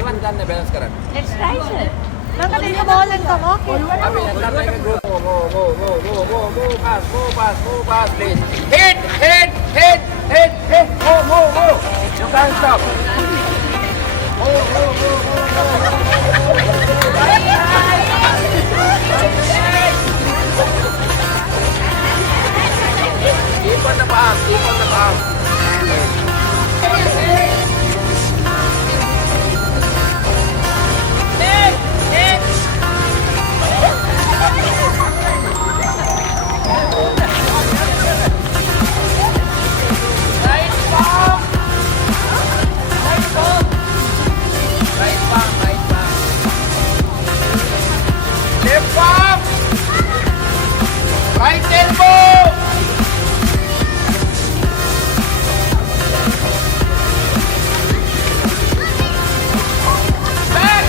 Iwan ගන්න balance කරන්න. Let's try, sir. Lankan, take a ball and come, okay? අපි නැත්තම් මේක go pass please. Hit. Go. You can't stop. Go. Keep on the palm. Left palm. Right elbow. Back.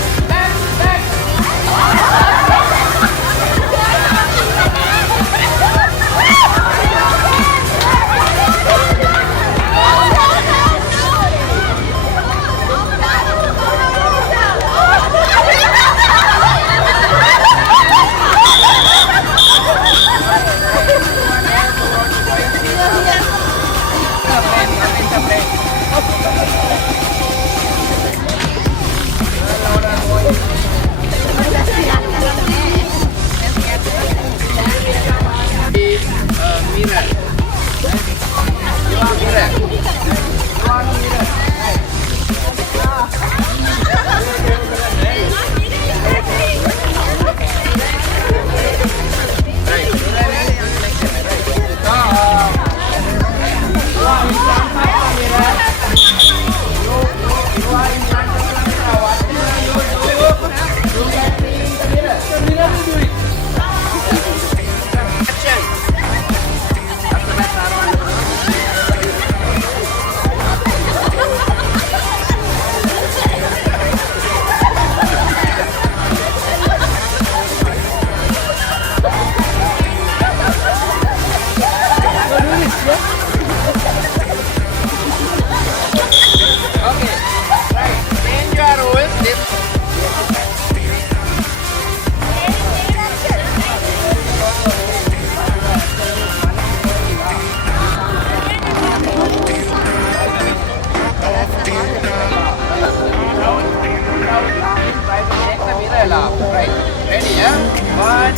Right? Ready, yeah? 1,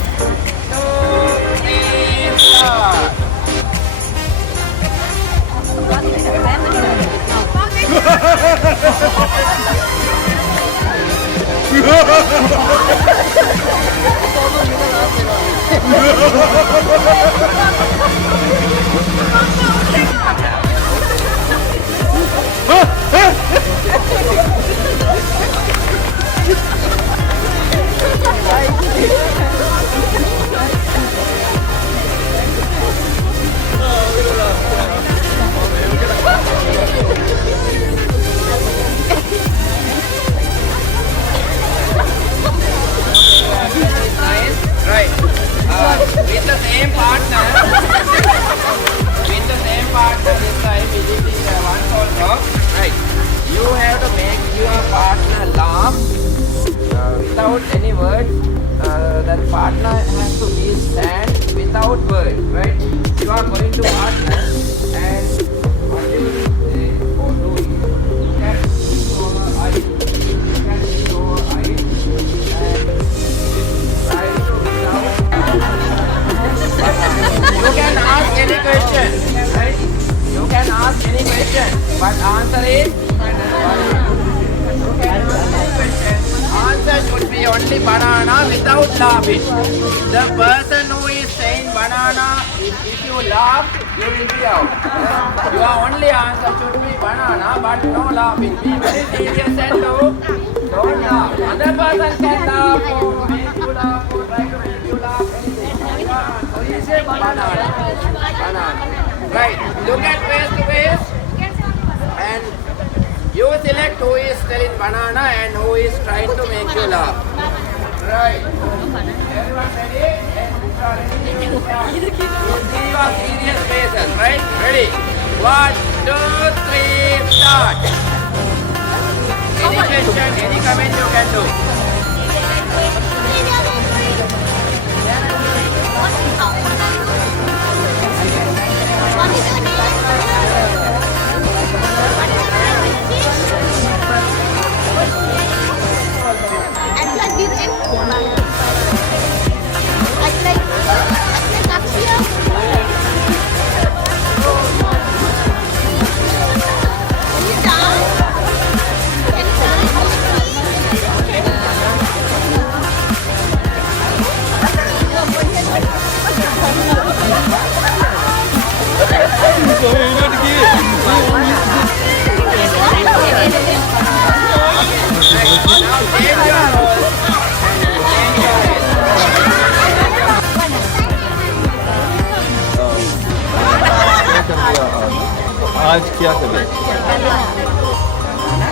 2, 3, start. Right. With the same partner, this time we did one whole block. Right. You have to make your partner laugh without any words. That partner has to be stand without words. Right. You are going to partner and what you say or do is you can see your eyes. You can see your eyes and try to without. You can ask any question, right? You can ask any question, but answer is you can ask any question. Answer should be only banana without laughing. The person who is saying banana, if you laugh, you will be out. Your only answer should be banana, but no laughing. Be very serious and don't laugh. Other person can laugh or make you laugh or try to make you laugh. So you say banana. Right. Look at face to face and you select who is telling banana and who is trying to make you laugh. Right. Everyone ready? You see your serious faces, right? Ready? 1, 2, 3, start. Any question, any comment you can do. आज क्या करें?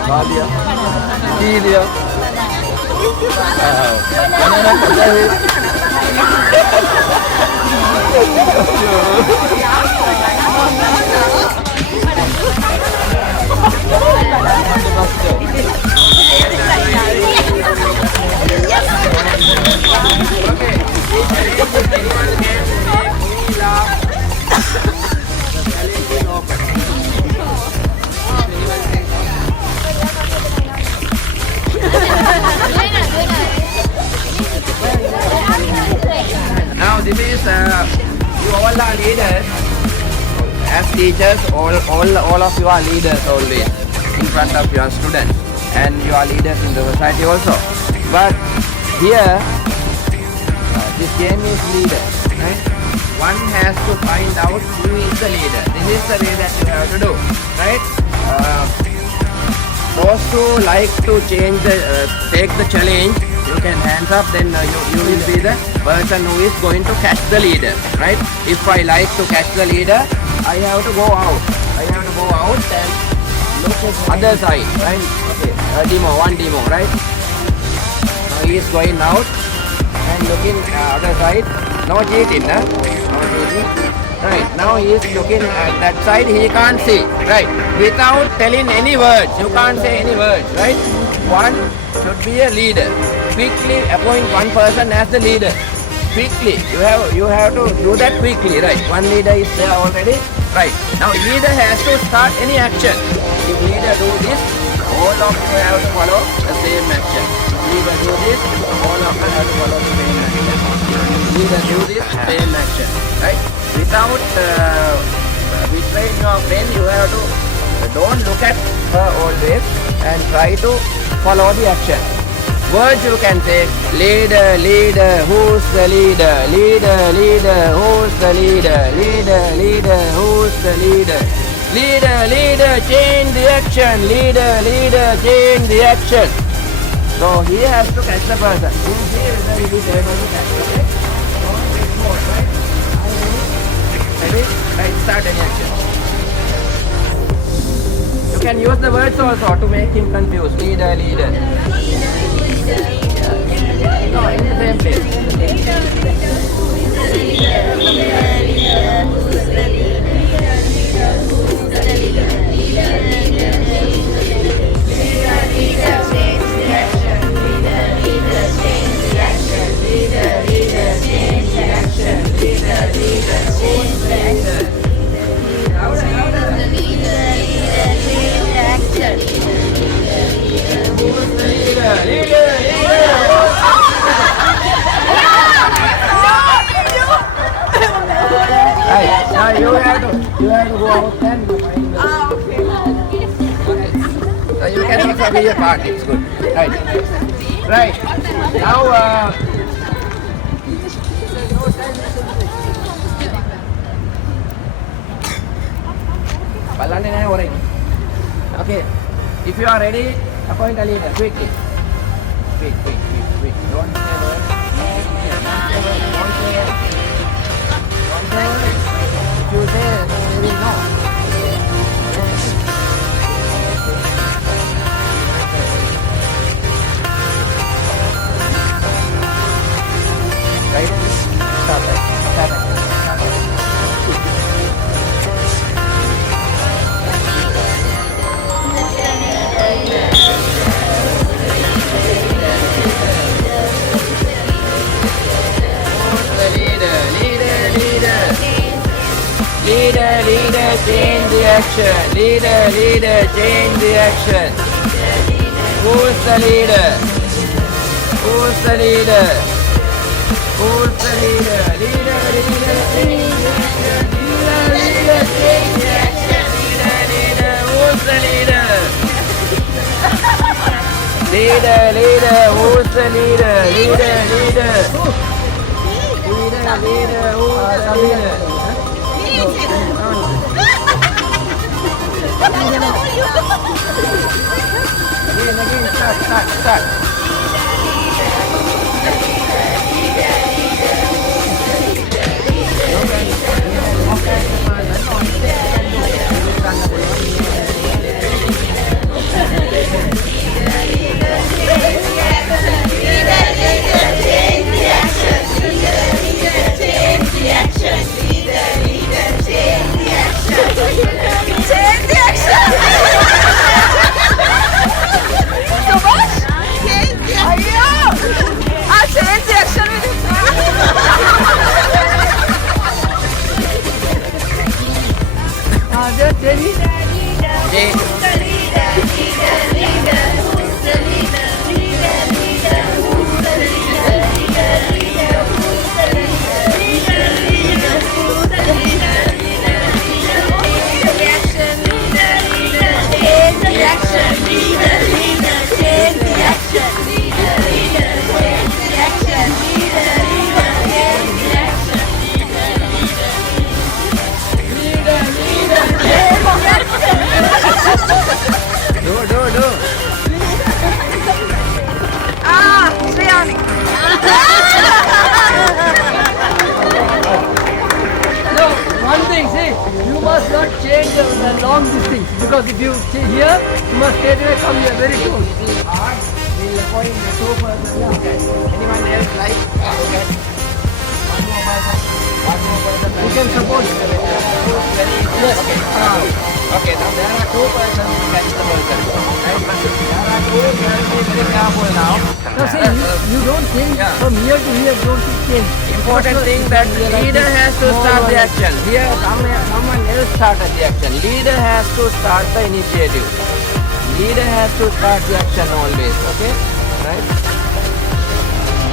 खा लिया, P लिया, बनाना पता है। Now this is you all are leaders. As teachers, all of you are leaders always in front of your students, and you are leaders in the society also. But here, this game is leader, right? One has to find out who is the leader. This is the way that you have to do, right? Those who like to change the take the challenge, you can hands up. Then you will be the person who is going to catch the leader, right? If I like to catch the leader, I have to go out. I have to go out and look at other side, right? Okay, one demo, right? Now he is going out and looking other side. No cheating, huh? No cheating. Right, now he is looking at that side, he can't see, right? Without telling any words, you can't say any words, right? One should be a leader. Quickly appoint one person as the leader. Quickly, you have to do that quickly, right? One leader is there already, right? Now leader has to start any action. If leader do this, all of you have to follow the same action. Leader do this, all of you have to follow the same action. Leader do this, same action, right? Without betraying your friend, you have to don't look at her always and try to follow the action. Words you can say: leader, leader, who's the leader? Leader, leader, who's the leader? Leader, leader, who's the leader? Leader, leader, change the action. Leader, leader, change the action. So he has to catch the person. We'll see whether he is able to catch. Okay? Don't get bored, right? Ready? Right, start any action. You can use the words also to make him confused. Leader, leader. No, in the same place. Right, now you have to go out and find the... Okay. So you can also be a part, it's good. Right. Right. Now, okay. If you are ready, appoint a leader quickly. Quick. Don't say words. Don't say words. If you say, they will know. Right? Start that. change the action. Leader, leader, change the action. Who's the leader? Who's the leader? Who's the leader? Leader, leader, change the action. Leader, leader, change the action. Leader, leader, who's the leader? Leader, leader, who's the leader? Leader, leader. Leader, leader, who's the leader? Again, start. long distance because if you stay here, you must straight away come here very close. We'll appoint the two persons. Okay. Anyone else like? Okay. One more person. You can support. Yes. Okay. Now there are two persons to catch the person. Right? There are two. You have to be very careful now. Now see, you don't change from here to here. Don't change. Important thing that leader has to start the action. Here, someone else started the action. Leader has to start the initiative. Leader has to start the action always. Okay? Right?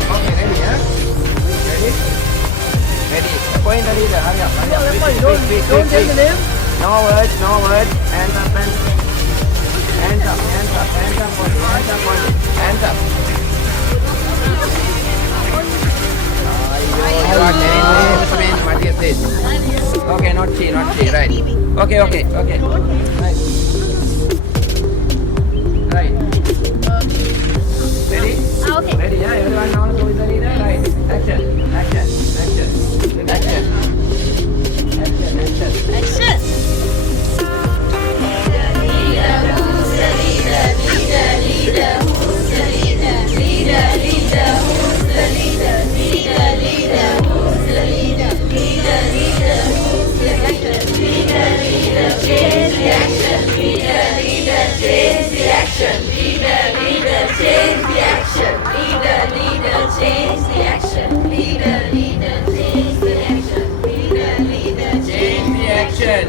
Okay, ready, huh? Ready? Ready. Appoint the leader. Hurry up. Hurry up. Don't take the name. No words, no words. Hands up, hands up. Hands up, hands up, hands up, hands up, hands up. You are telling me what is this? Okay, not she, right. Okay. Right. Right. Ready? Okay. Ready, yeah? Everyone knows who is the leader? Right. Action. Action.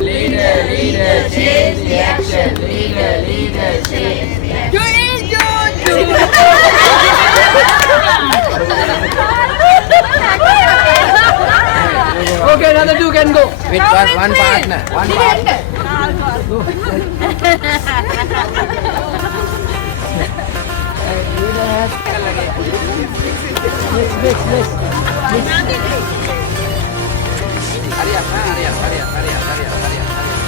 Leader, change the action. Leader, change the action. Okay, another two can go. With one partner. Next. Hurry up.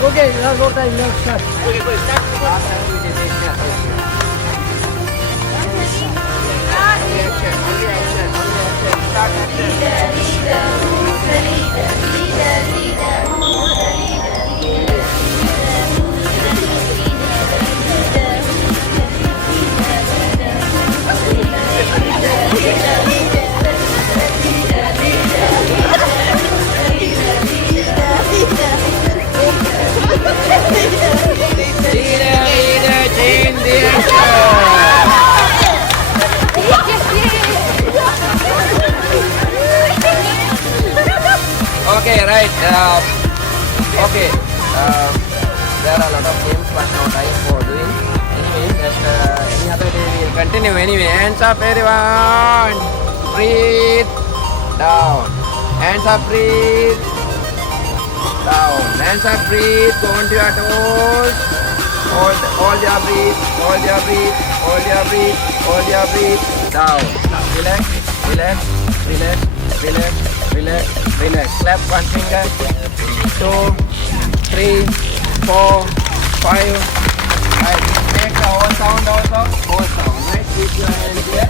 Okay, now go time. Let's start. Leader, lot of games, but no time for doing. Anyway, just any other day we will continue. Anyway, hands up everyone. Breathe down. Hands up, breathe down. Hands up, breathe. Go onto your toes. Hold your breath. Hold your breath. Hold your breath. Hold your breath. Down. Relax. Relax. Relax. Relax. Relax. Relax. Clap one finger. 2, 3, 4, 5. Right. Make the whole sound also. Whole sound. Right. Keep your hands here.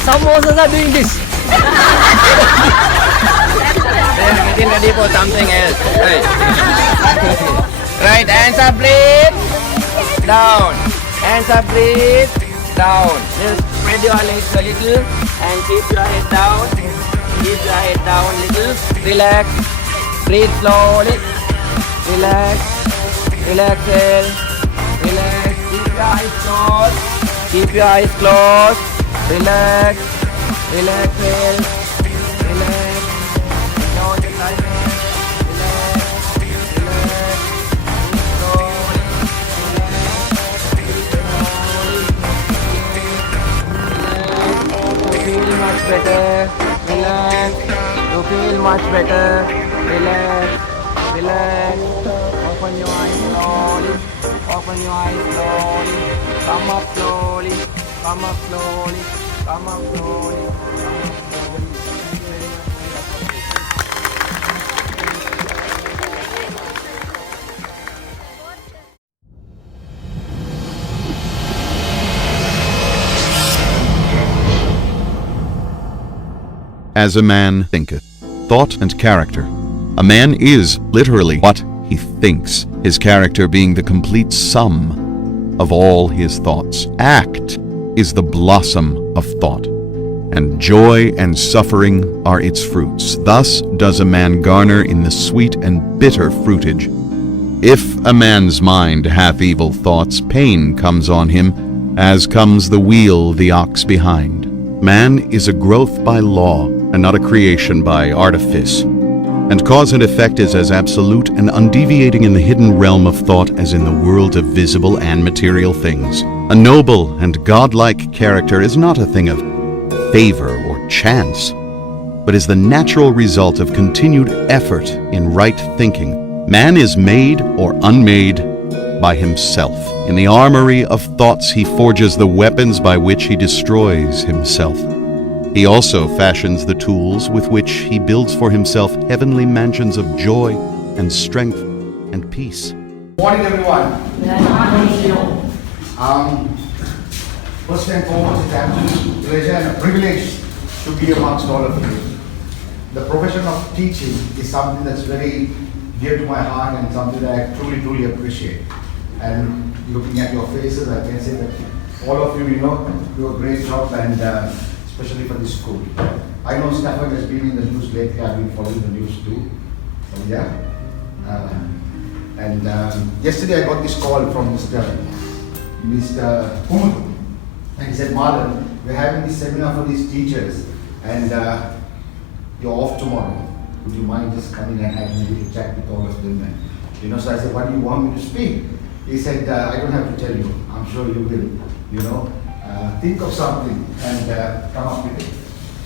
Some horses are doing this. They are getting ready for something else. Right. Right. Hands up, breathe. Down. Hands up, breathe. Down. Just spread your legs a little and keep your head down. Keep your head down little. Relax. Breathe slowly. Relax. Relax. Relax. Keep your eyes closed. Keep your eyes closed. Relax. Relax. Relax. Down the side. Relax. Relax. Slowly. You feel much better. Relax. You feel much better. Relax. Relax. Open your eyes slowly. Open your eyes slowly. Come up slowly. Come up slowly. Come up slowly. Come up slowly. Thank you very much. As a man thinketh, thought and character. A man is literally what he thinks, his character being the complete sum of all his thoughts. Act is the blossom of thought, and joy and suffering are its fruits. Thus does a man garner in the sweet and bitter fruitage. If a man's mind hath evil thoughts, pain comes on him, as comes the wheel the ox behind. Man is a growth by law, and not a creation by artifice. And cause and effect is as absolute and undeviating in the hidden realm of thought as in the world of visible and material things. A noble and godlike character is not a thing of favor or chance, but is the natural result of continued effort in right thinking. Man is made or unmade by himself. In the armory of thoughts he forges the weapons by which he destroys himself. He also fashions the tools with which he builds for himself heavenly mansions of joy and strength and peace. Morning, everyone. First and foremost, it's an absolute pleasure and a privilege to be amongst all of you. The profession of teaching is something that's very dear to my heart and something that I truly, truly appreciate. And looking at your faces, I can say that all of you, do a great job, and especially for this school. I know Stafford has been in the news lately. I've been following the news too. So yeah. Yesterday I got this call from Mr. Umar, and he said, Marlon, we're having this seminar for these teachers, and you're off tomorrow. Would you mind just coming and having a little chat with all of them? And, so I said, what do you want me to speak? He said, I don't have to tell you. I'm sure you will, think of something and come up with it.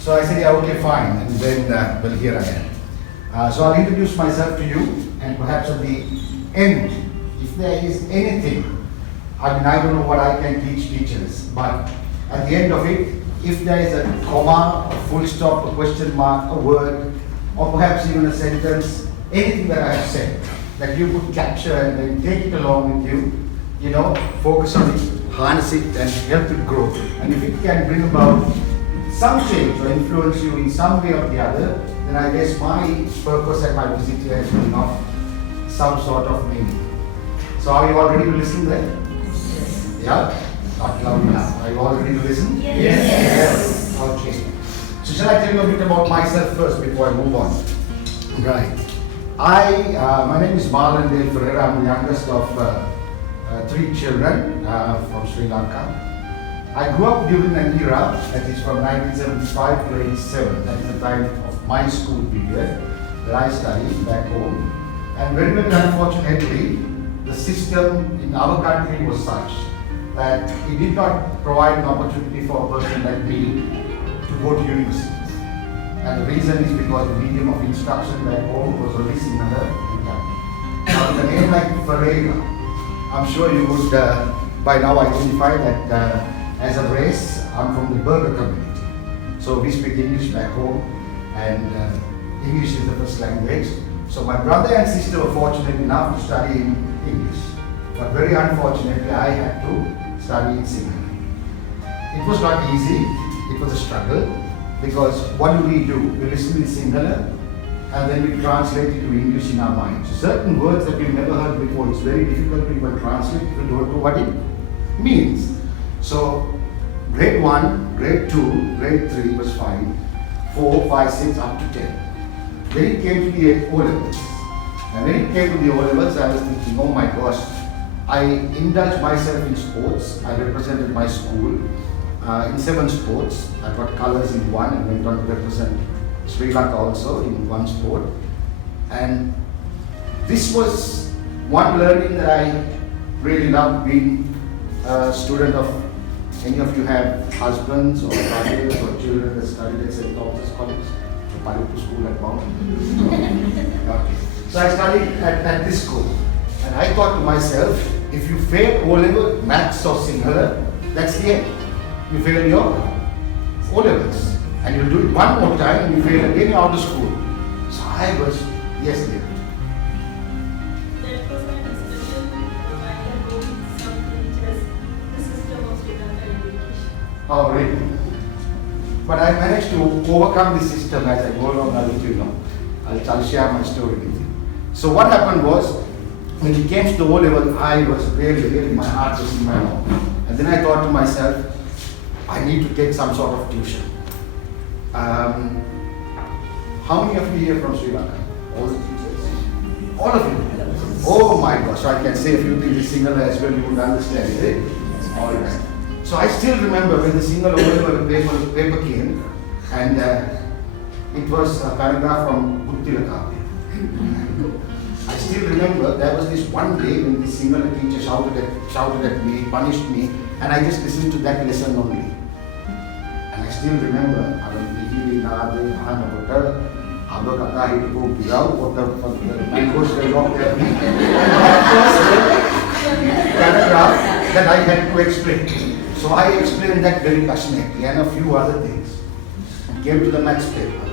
So I said, yeah, okay, fine. And then, well, here I am. So I'll introduce myself to you, and perhaps at the end, if there is anything, I don't know what I can teach teachers, but at the end of it, if there is a comma, a full stop, a question mark, a word, or perhaps even a sentence, anything that I have said, that you could capture and then take it along with you, focus on it, harness it, and help it grow. And if it can bring about some change or influence you in some way or the other, then I guess my purpose and my visit here has been of some sort of meaning. So are you all ready to listen then? Yes. Yeah? Not loud enough. Are you all ready to listen? Yes. Okay. So shall I tell you a bit about myself first before I move on? Right. My name is Marlon Ferreira. I'm the youngest of 3 children from Sri Lanka. I grew up during an era that is from 1975 to 87. That is the time of my school period where I studied back home. And very, very unfortunately, the system in our country was such that it did not provide an opportunity for a person like me to go to university. And the reason is because the medium of instruction back home was only Sinhala and Tamil. Now, with a name like Ferreira, I'm sure you would by now identify that as a race, I'm from the Burger community. So we speak English back home, and English is the first language. So my brother and sister were fortunate enough to study in English. But very unfortunately, I had to study in Sinhala. It was not easy, it was a struggle. Because what do? We listen in Sinhala and then we translate it to English in our mind. So certain words that we've never heard before, it's very difficult to even translate if you don't know what it means. So grade 1, grade 2, grade 3 was fine, 4, 5, 6 up to 10. Then it came to the O-levels. And when it came to the O-levels, I was thinking, oh my gosh, I indulged myself in sports. I represented my school. In 7 sports, I got colours in 1 and went on to represent Sri Lanka also in 1 sport. And this was one learning that I really loved, being a student of, any of you have husbands or brothers or children that studied at St. Thomas's College, or Palipu School at Mount? Okay. So I studied at this school, and I thought to myself, if you fail O-level, maths or Sinhala, that's the end. You fail your O-levels, and you'll do it one more time and you fail again, you're out of school. So I was, yes dear. That was my discussion while doing something just the system of Sri Lankan education. Oh really? But I managed to overcome the system as I go along. I'll let you know. I'll share my story with you. So what happened was, when it came to the O-level, I was really, my heart was in my mouth. And then I thought to myself, I need to take some sort of tuition. How many of you here from Sri Lanka? All the teachers? All of you? Oh my gosh, so I can say a few things in Sinhala as well, you would understand, is it? All right. So I still remember when the Sinhala O-level paper came, and it was a paragraph from Buddhila Kavya. I still remember there was this one day when the Sinhala teacher shouted at me, punished me, and I just listened to that lesson only. And I still remember, I was thinking, paragraph that I had to explain. So I explained that very passionately and a few other things. Came to the maths paper.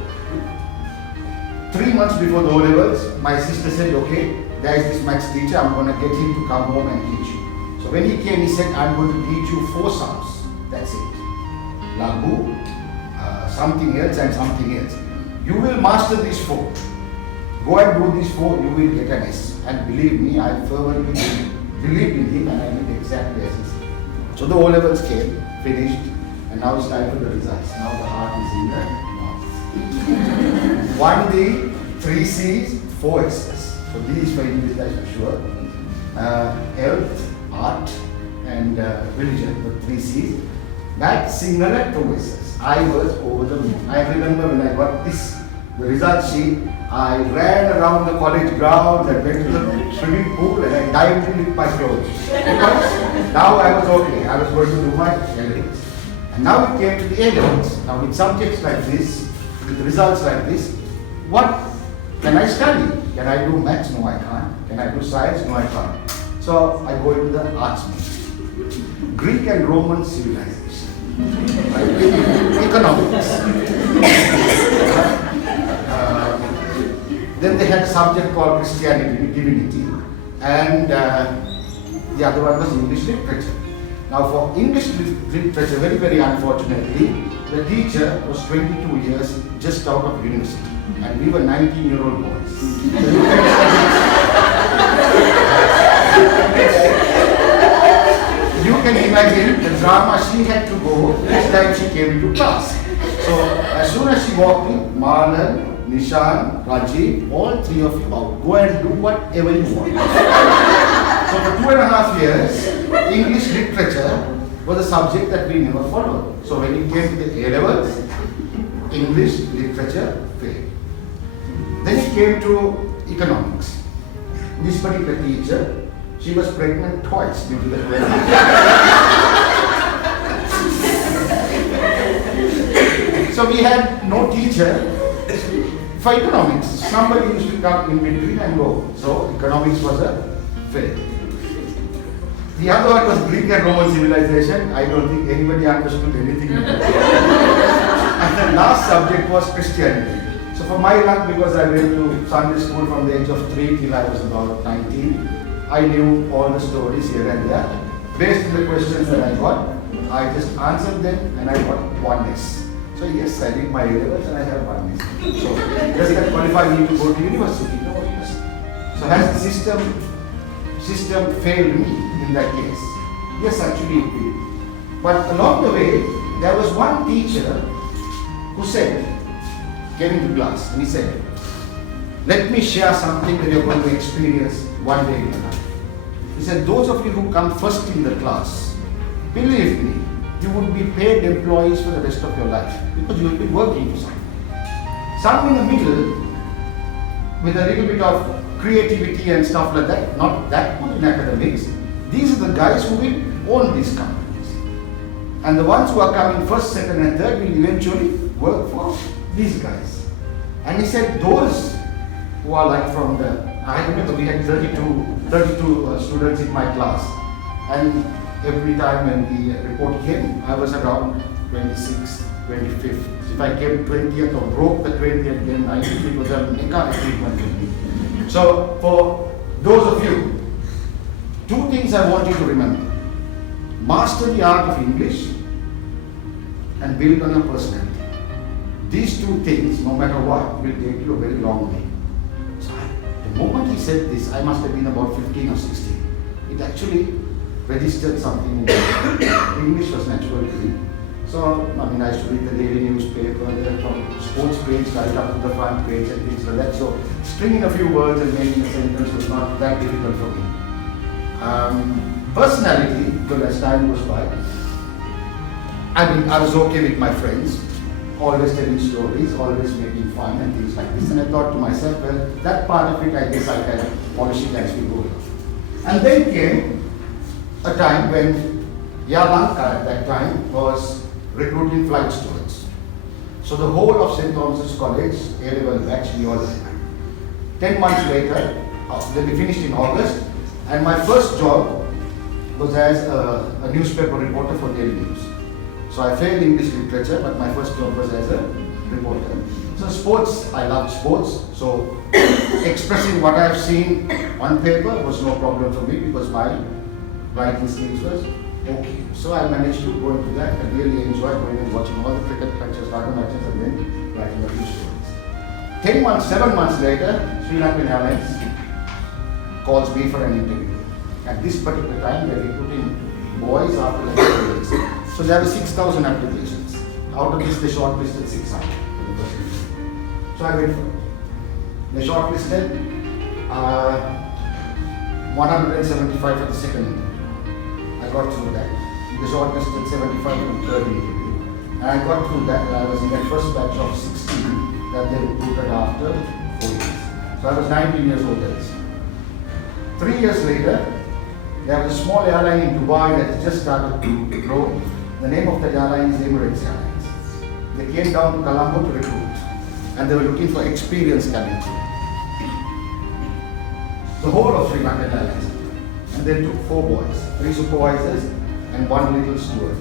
3 months before the O-levels, my sister said, okay, there is this maths teacher, I'm going to get him to come home and teach you. So when he came, he said, I'm going to teach you 4 sums. That's it. Lagu, something else and something else. You will master these 4. Go and do these 4, you will get an S. And believe me, I fervently believed in him and I did exactly as he said. So the O-levels came, finished, and now it's time for the results. Now the heart is in the mouth. 1 D, 3 C's, 4 S's. So these for English, that's for sure. Health, art, and religion, the 3 C's. That Sinhala 2 S's. I was over the moon. I remember when I got the result sheet, I ran around the college grounds, I went to the swimming pool and I dived in with my clothes. Because now I was okay, I was going to do my A-levels. And now it came to the A-levels. Now with subjects like this, with results like this, what can I study? Can I do maths? No, I can't. Can I do science? No, I can't. So I go into the arts major. Greek and Roman civilization. Economics. Then they had a subject called Christianity, divinity, and the other one was English literature. Now for English literature, very, very unfortunately, the teacher was 22 years just out of university, and we were 19-year-old boys. You can imagine the drama she had to go each time she came into class. So as soon as she walked in, Marlon, Nishan, Rajiv, all 3 of you out. Go and do whatever you want. So for 2.5 years, English literature was a subject that we never followed. So when it came to the A-levels, English, literature, failed. Then it came to economics. This particular teacher, she was pregnant twice due to the So we had no teacher for economics. Somebody used to come in between and go. So economics was a fail. The other one was Greek and Roman civilization. I don't think anybody understood anything. And the last subject was Christianity. So for my luck, because I went to Sunday school from the age of 3 till I was about 19, I knew all the stories here and there. Based on the questions that I got, I just answered them and I got 1S. So yes, I did my A-levels and I have 1S. So does that qualify me to go to university? No, yes. So has the system failed me in that case? Yes, actually it did. But along the way, there was one teacher who said, came into class and he said, let me share something that you're going to experience one day in your life. He said, those of you who come first in the class, believe me, you would be paid employees for the rest of your life because you will be working for something. Some in the middle, with a little bit of creativity and stuff like that, not that good in academics, these are the guys who will own these companies. And the ones who are coming first, second and third will eventually work for these guys. And he said those who are like from the, I remember we had 32 students in my class, and every time when the report came, I was around 26th, 25th. If I came 20th or broke the 20th, then I think it was a mega achievement for me. So for those of you, two things I want you to remember. Master the art of English and build on your personality. These two things, no matter what, will take you a very long way. So the moment he said this, I must have been about 15 or 16. It actually registered something in me. English was natural to me. So, I mean, I used to read the daily newspaper, from sports page right up to the front page and things like that. So, stringing a few words and making a sentence was not that difficult for me. Personality, because as time goes by, I mean, I was okay with my friends, always telling stories, always making fun and things like this. And I thought to myself, well, that part of it, I guess I can polish it as we go along. And then came a time when Lankan at that time was recruiting flight stewards. So the whole of St. Thomas's College, A-level batch, we all went. 10 months later, then we finished in August, and my first job was as a newspaper reporter for Daily News. So I failed English literature, but my first job was as a reporter. So sports, I loved sports. So expressing what I have seen on paper was no problem for me because my writing skills was okay. So I managed to go into that and really enjoy going and watching all the cricket matches, rugby matches, and then writing a few stories. 7 months later, Sri Lankan Airlines calls me for an interview. At this particular time, they're recruiting boys after like 2 years. So there were 6,000 applications. Out of this, they shortlisted 600 for the first interview. So I went for it. They shortlisted 175 for the second interview. I got through that. They shortlisted 75 for the third interview. And I got through that. I was in that first batch of 16 that they recruited after 4 years. So I was 19 years old at this time. 3 years later, there was a small airline in Dubai that had just started to grow. The name of the airline is Emirates Airlines. They came down to Colombo to recruit, and they were looking for experienced cabin crew. The whole of Sri Lankan Airlines. And they took 4 boys, 3 supervisors, and 1 little steward.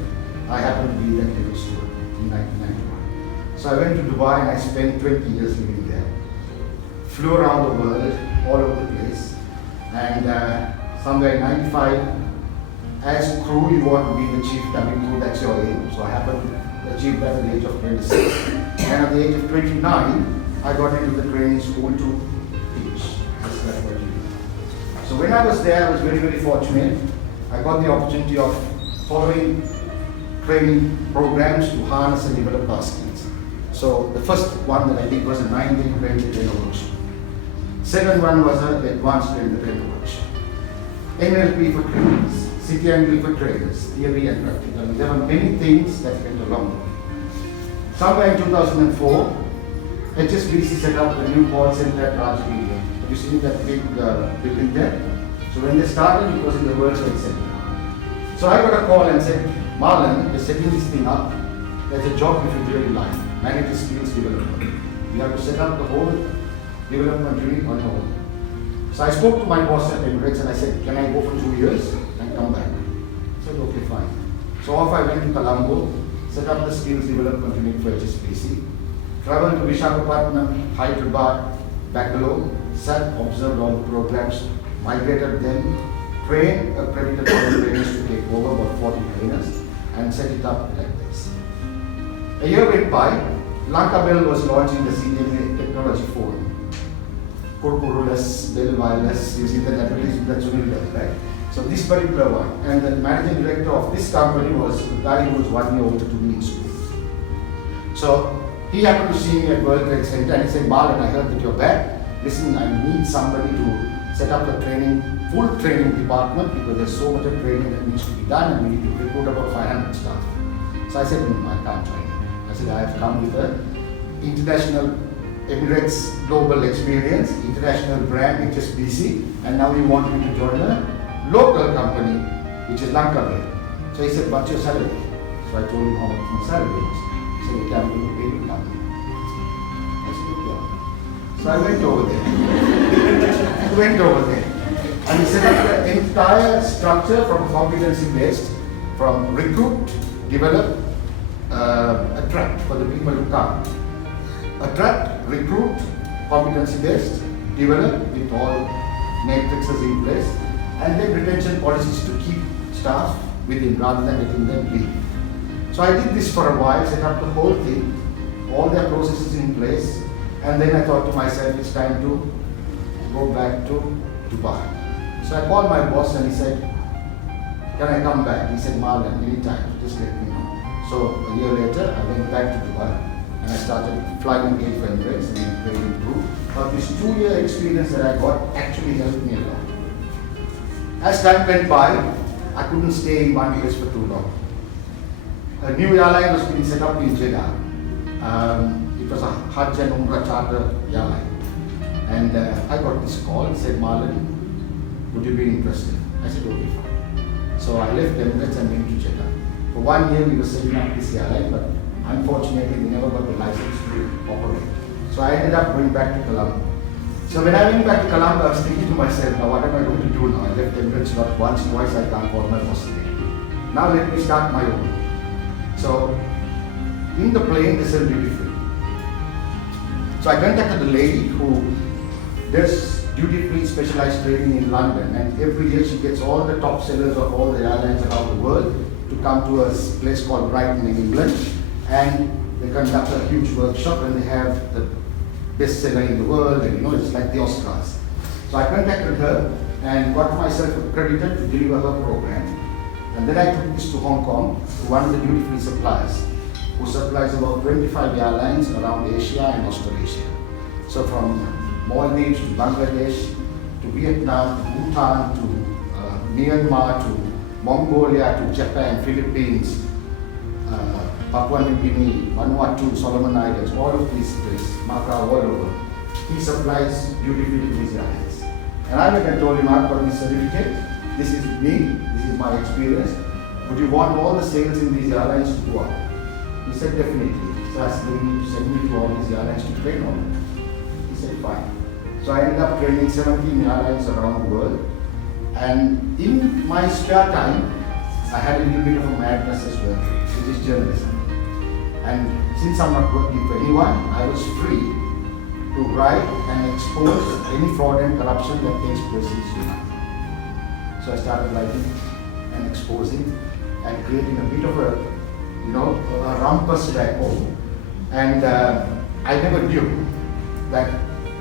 I happened to be that little steward in 1991. So I went to Dubai and I spent 20 years living there. Flew around the world, all over the place, and somewhere in 95, as crew, you want to be the chief cabin crew, that's your aim. So I happened to achieve that at the age of 26. And at the age of 29, I got into the training school to teach. That's what you do. So when I was there, I was very, very fortunate. I got the opportunity of following training programs to harness and develop our skills. So the first one that I did was a 9-day trainer workshop. Second one was an advanced trainer workshop. NLP for trainers, city and guild for traders, theory and practical. There were many things that went along. Somewhere in 2004, HSBC set up a new call center at Rajgiriya. Have you seen that big building there? So when they started, it was in the World Trade Center. So I got a call and said, Marlon, we're setting this thing up. There's a job if you really like, manager skills development. You have to set up the whole development unit on your own. So I spoke to my boss at Emirates and I said, can I go for 2 years and come back? He said, okay, fine. So off I went to Colombo, set up the skills development unit for HSBC, traveled to Visakhapatnam, Hyderabad, Bangalore, sat, observed all the programs, migrated them, trained accredited trainers to take over, about 40 trainers, and set it up like this. A year went by, Lanka Bell was launching the CDMA technology phone. Kurkuruless, Bell Wireless, you see that advertisement, that's Sunil Bell, right? So this particular one, and the managing director of this company was a guy who was 1 year older to me in school. So he happened to see me at World Trade Center and he said, Marlon, I heard that you're back. Listen, I need somebody to set up a training, full training department because there's so much of training that needs to be done and we need to recruit about 500 staff. So I said, no, I can't join you. I said, I have come with an international Emirates global experience, international brand HSBC, and now you want me to join a local company, which is Lanka Bell. So he said, what's your salary? So I told him how much my salary is. He said, okay, I'm going to pay you nothing. I said, okay. So I went over there. And he set up the entire structure from competency based, from recruit, develop, attract for the people who come. Attract, recruit, competency based, develop with all matrices in place, and then retention policies to keep staff within rather than letting them leave. So I did this for a while, set up the whole thing, all their processes in place, and then I thought to myself, it's time to go back to Dubai. So I called my boss and he said, can I come back? He said, Marlon, anytime, just let me know. So a year later, I went back to Dubai and I started flying again for Emirates and then training through. But this 2-year experience that I got actually helped me a lot. As time went by, I couldn't stay in one place for too long. A new airline was being set up in Jeddah. It was a Hajj and Umrah charter airline. And I got this call, he said, Marlon, would you be interested? I said, okay, fine. So I left Emirates and went to Jeddah. For 1 year we were setting up this airline, but unfortunately we never got the license to operate. So I ended up going back to Colombo. So when I went back to Colombo, I was thinking to myself, now what am I going to do now? I left Emirates not once, twice, I can't call my boss again. Now let me start my own. So in the plane they sell duty free. So I contacted a lady who does duty free specialized training in London, and every year she gets all the top sellers of all the airlines around the world to come to a place called Brighton in England, and they conduct a huge workshop and they have the best seller in the world, and it's like the Oscars. So I contacted her and got myself accredited to deliver her program, and then I took this to Hong Kong to one of the duty free suppliers who supplies about 25 airlines around Asia and Australasia. So from Maldives to Bangladesh, to Vietnam, to Bhutan, to Myanmar, to Mongolia, to Japan, Philippines, Papua New Guinea, Vanuatu, Solomon Islands, all of these places, Macau, all over. He supplies duty free to these airlines. And I went and told him, I've got this certificate, this is me, this is my experience. Would you want all the sales in these airlines to go up? He said, definitely. So I asked him to send me to all these airlines to train on it. He said, fine. So I ended up training 17 airlines around the world. And in my spare time, I had a little bit of a madness as well, which is journalism. And since I'm not working for anyone, I was free to write and expose any fraud and corruption that takes place in Sri Lanka. So I started writing and exposing and creating a bit of a rumpus back home. And I never knew that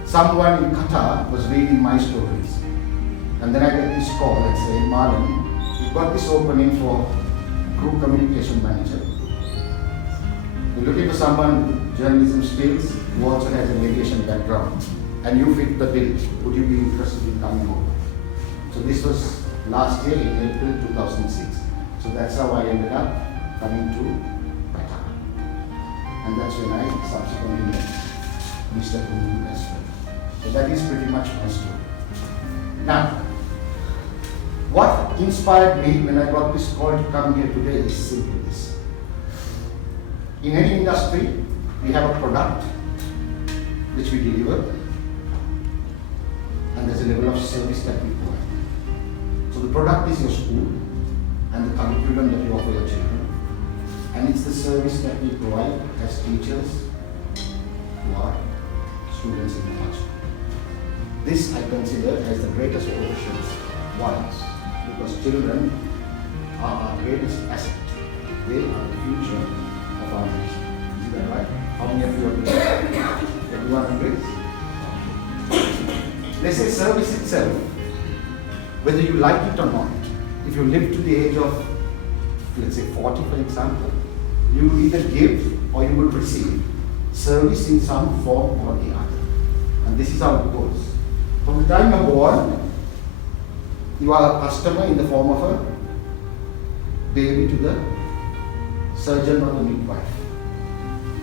someone in Qatar was reading my stories. And then I get this call and say, Marlon, we've got this opening for group communication manager. We're looking for someone with journalism skills who also has an aviation background. And you fit the bill. Would you be interested in coming over? So this was last year in April 2006. So that's how I ended up coming to Qatar. And that's when I subsequently met Mr. Kundu as well. So that is pretty much my story. Now, what inspired me when I got this call to come here today is simply this. In any industry, we have a product which we deliver, and there's a level of service that we provide. So the product is your school and the curriculum that you offer your children, and it's the service that we provide as teachers to our students in the classroom. This I consider as the greatest professions. Why? Because children are our greatest asset. They are the future of our nation. Is that right? How many of you agree? Everyone agrees? Let's say service itself, whether you like it or not, if you live to the age of, let's say 40 for example, you will either give or you will receive service in some form or the other. And this is how it goes. From the time you're born, you are a customer in the form of a baby to the surgeon or the midwife.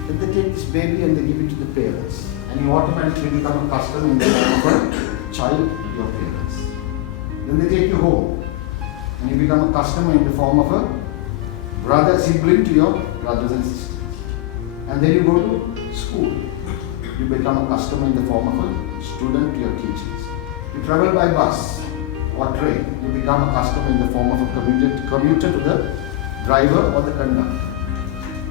Then they take this baby and they give it to the parents. And you automatically become a customer in the form of a child to your parents. Then they take you home. And you become a customer in the form of a brother, sibling to your brothers and sisters. And then you go to school. You become a customer in the form of a student to your teachers. You travel by bus or train. You become a customer in the form of a commuter to the driver or the conductor.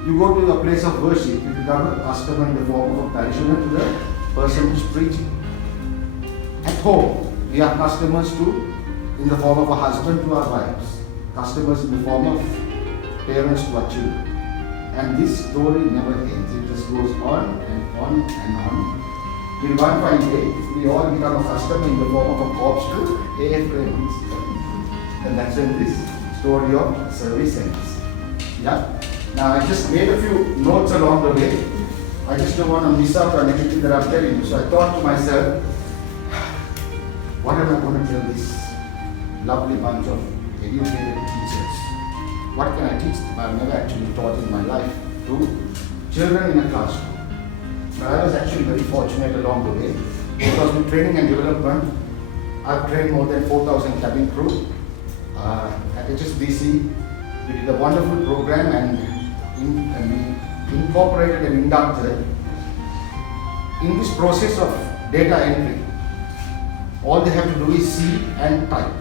You go to a place of worship, you become a customer in the form of a parishioner to the person who's preaching. At home, we are customers in the form of a husband to our wives, customers in the form of parents to our children. And this story never ends. It just goes on and on and on. Till one fine day, we all become a customer in the form of a corpse to AF Raymond's. And that's when this story of service ends. Yeah? Now I just made a few notes along the way. I just don't want to miss out on anything that I'm telling you. So I thought to myself, what am I going to tell this lovely bunch of educated teachers? What can I teach them? I've never actually taught in my life to children in a classroom. But I was actually very fortunate along the way because with training and development, I've trained more than 4,000 cabin crew. At HSBC, we did a wonderful program and we incorporated and inducted in this process of data entry. All they have to do is see and type.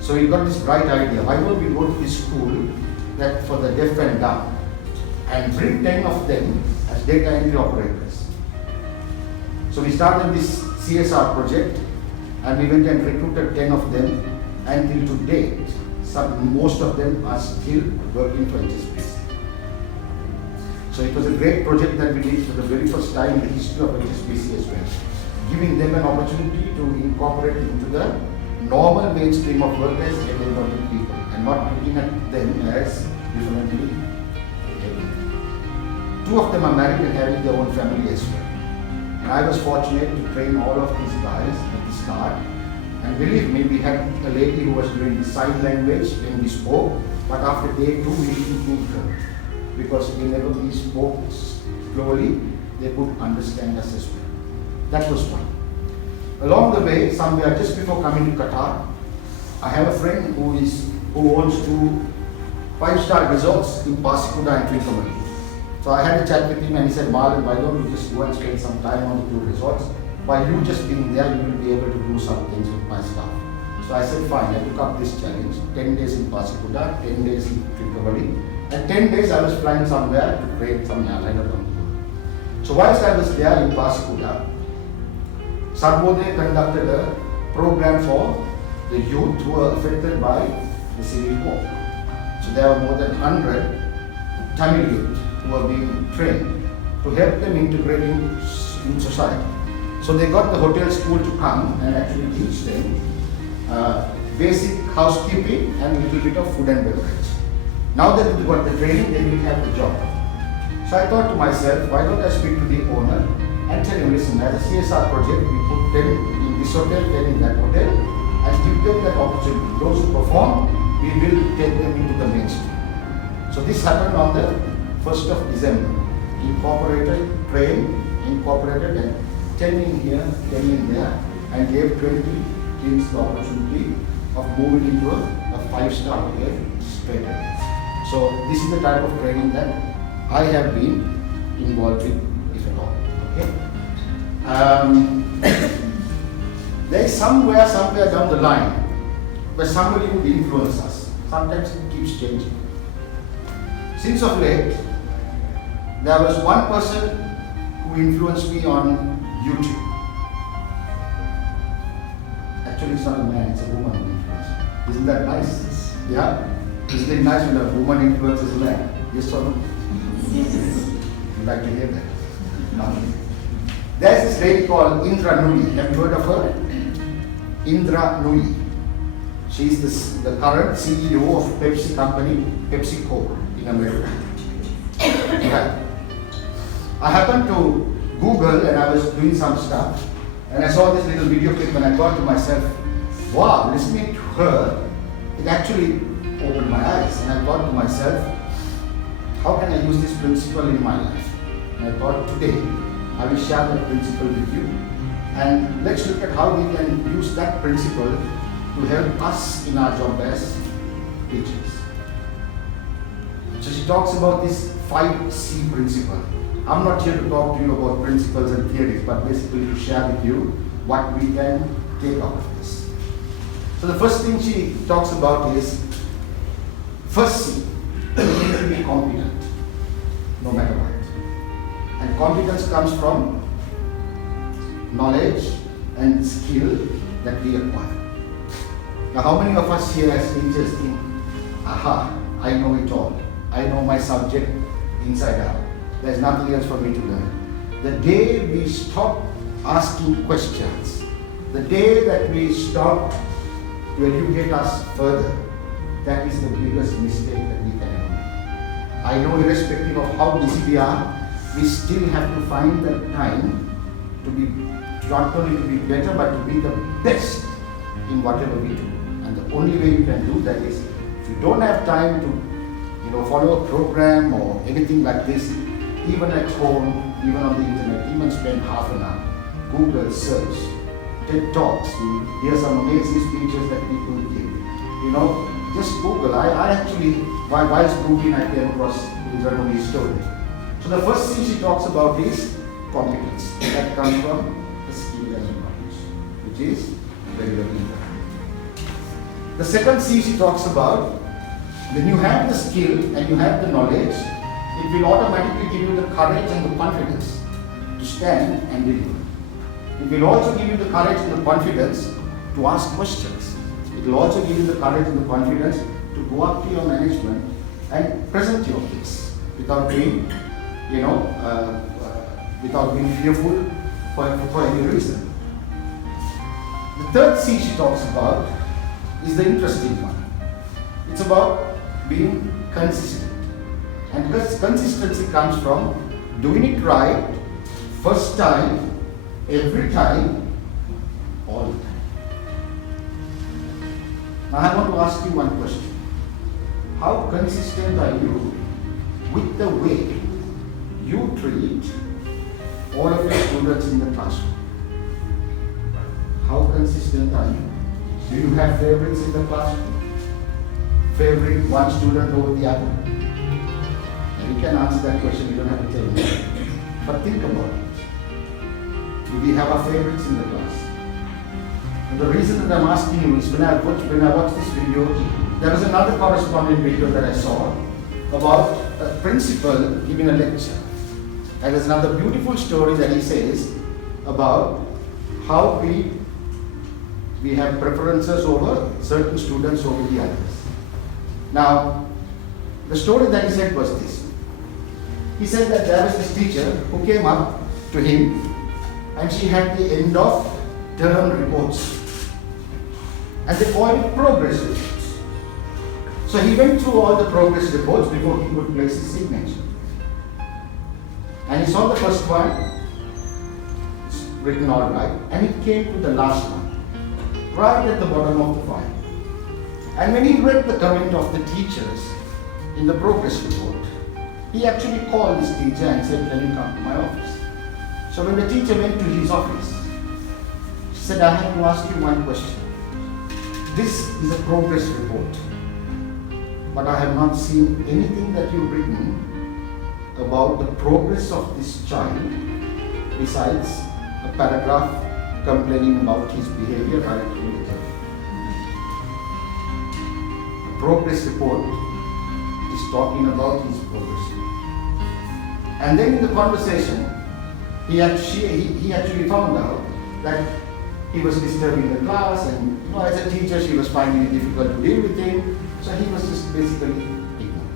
So we got this bright idea. Why don't we go to this school that for the deaf and dumb and bring 10 of them as data entry operators. So we started this CSR project and we went and recruited 10 of them, and till to date, most of them are still working for HSBC. So it was a great project that we did for the very first time in the history of HSBC as well, giving them an opportunity to incorporate into the normal mainstream of work as able-bodied people and not looking at them as differently able. Two of them are married and having their own family as well. And I was fortunate to train all of these guys at the start. And believe me, we had a lady who was doing the sign language when we spoke, but after day 2 we didn't need her. Because whenever we spoke slowly, they could understand us as well. That was one. Along the way, somewhere just before coming to Qatar, I have a friend who owns 2 5-star resorts in Pasikuda and Trincomalee. So I had a chat with him and he said, Marlon, why don't you just go and spend some time on the 2 resorts? By you just being there, you will be able to do some things with my staff. So I said, fine, I took up this challenge. 10 days in Pasikuda, 10 days in Trincomalee, and 10 days I was flying somewhere to train some airliner company. So whilst I was there in Pasikuda, Sarvodaya conducted a program for the youth who were affected by the civil war. So there were more than 100 Tamil youth who were being trained to help them integrate in society. So they got the hotel school to come and actually teach them basic housekeeping and a little bit of food and beverage. Now that they got the training, they will have the job. So I thought to myself, why don't I speak to the owner and tell him, listen, as a CSR project, we put 10 in this hotel, 10 in that hotel, and give them that opportunity. Those who perform, we will take them into the mainstream. So this happened on the 1st of December. Incorporated, trained, incorporated, and 10 in here, 10 in there, and gave 20 teams the opportunity of moving into a 5-star hotel straight away. So this is the type of training that I have been involved with, if at all. Okay. There is somewhere down the line where somebody would influence us. Sometimes it keeps changing. Since of late, there was one person who influenced me on YouTube. Actually, it's not a man, it's a woman who influenced me. Isn't that nice? Yeah? Isn't it nice when a woman influences a man? Yes or no? Yes. You'd like to hear that? No. There's this lady called Indra Nui. Have you heard of her? Indra Nui. She's the current CEO of Pepsi company, PepsiCo in America. Right. I happened to Google and I was doing some stuff and I saw this little video clip and I thought to myself, wow, listening to her, it actually opened my eyes and I thought to myself, how can I use this principle in my life? And I thought today I will share that principle with you and let's look at how we can use that principle to help us in our job as teachers. So she talks about this 5C principle. I'm not here to talk to you about principles and theories, but basically to share with you what we can take out of this. So the first thing she talks about is, first C, you need to be competent, no matter what. And competence comes from knowledge and skill that we acquire. Now how many of us here as teachers think, aha, I know it all. I know my subject inside out. There's nothing else for me to learn. The day we stop asking questions, the day that we stop to educate us further, that is the biggest mistake that we can ever make. I know irrespective of how busy we are, we still have to find the time to be, not only to be better, but to be the best in whatever we do. And the only way you can do that is, if you don't have time to follow a program or anything like this, even at home, even on the internet, even spend half an hour, Google search, TED Talks, you hear some amazing speeches that people give. Just Google. I actually, whilst Googling, I came across Indra story. So the first thing she talks about is competence. That comes from the skill and knowledge, which is very, very important. The second C she talks about, when you have the skill and you have the knowledge, it will automatically give you the courage and the confidence to stand and deliver. It will also give you the courage and the confidence to ask questions. It will also give you the courage and the confidence to go up to your management and present your case without being, without being fearful for any reason. The third C she talks about is the interesting one. It's about being consistent. And consistency comes from doing it right, first time, every time, all the time. Now I want to ask you one question. How consistent are you with the way you treat all of your students in the classroom? How consistent are you? Do you have favorites in the classroom? Favorite one student over the other? And you can answer that question, you don't have to tell me. But think about it. Do we have our favorites in the class? And the reason that I'm asking you is when I watched this video, there was another corresponding video that I saw about a principal giving a lecture. And there's another beautiful story that he says about how we have preferences over certain students over the others. Now, the story that he said was this. He said that there was this teacher who came up to him and she had the end of term reports. And they called it progress reports. So he went through all the progress reports before he could place his signature. And he saw the first one, written all right, and it came to the last one. right at the bottom of the file. And when he read the comment of the teachers in the progress report, he actually called this teacher and said, "Can you come to my office?" So when the teacher went to his office, she said, "I have to ask you one question. This is a progress report, but I have not seen anything that you've written about the progress of this child besides a paragraph complaining about his behavior right through the term." A progress report is talking about his progress. And then in the conversation, he actually found out that he was disturbing the class, and as a teacher she was finding it difficult to deal with him, so he was just basically ignored.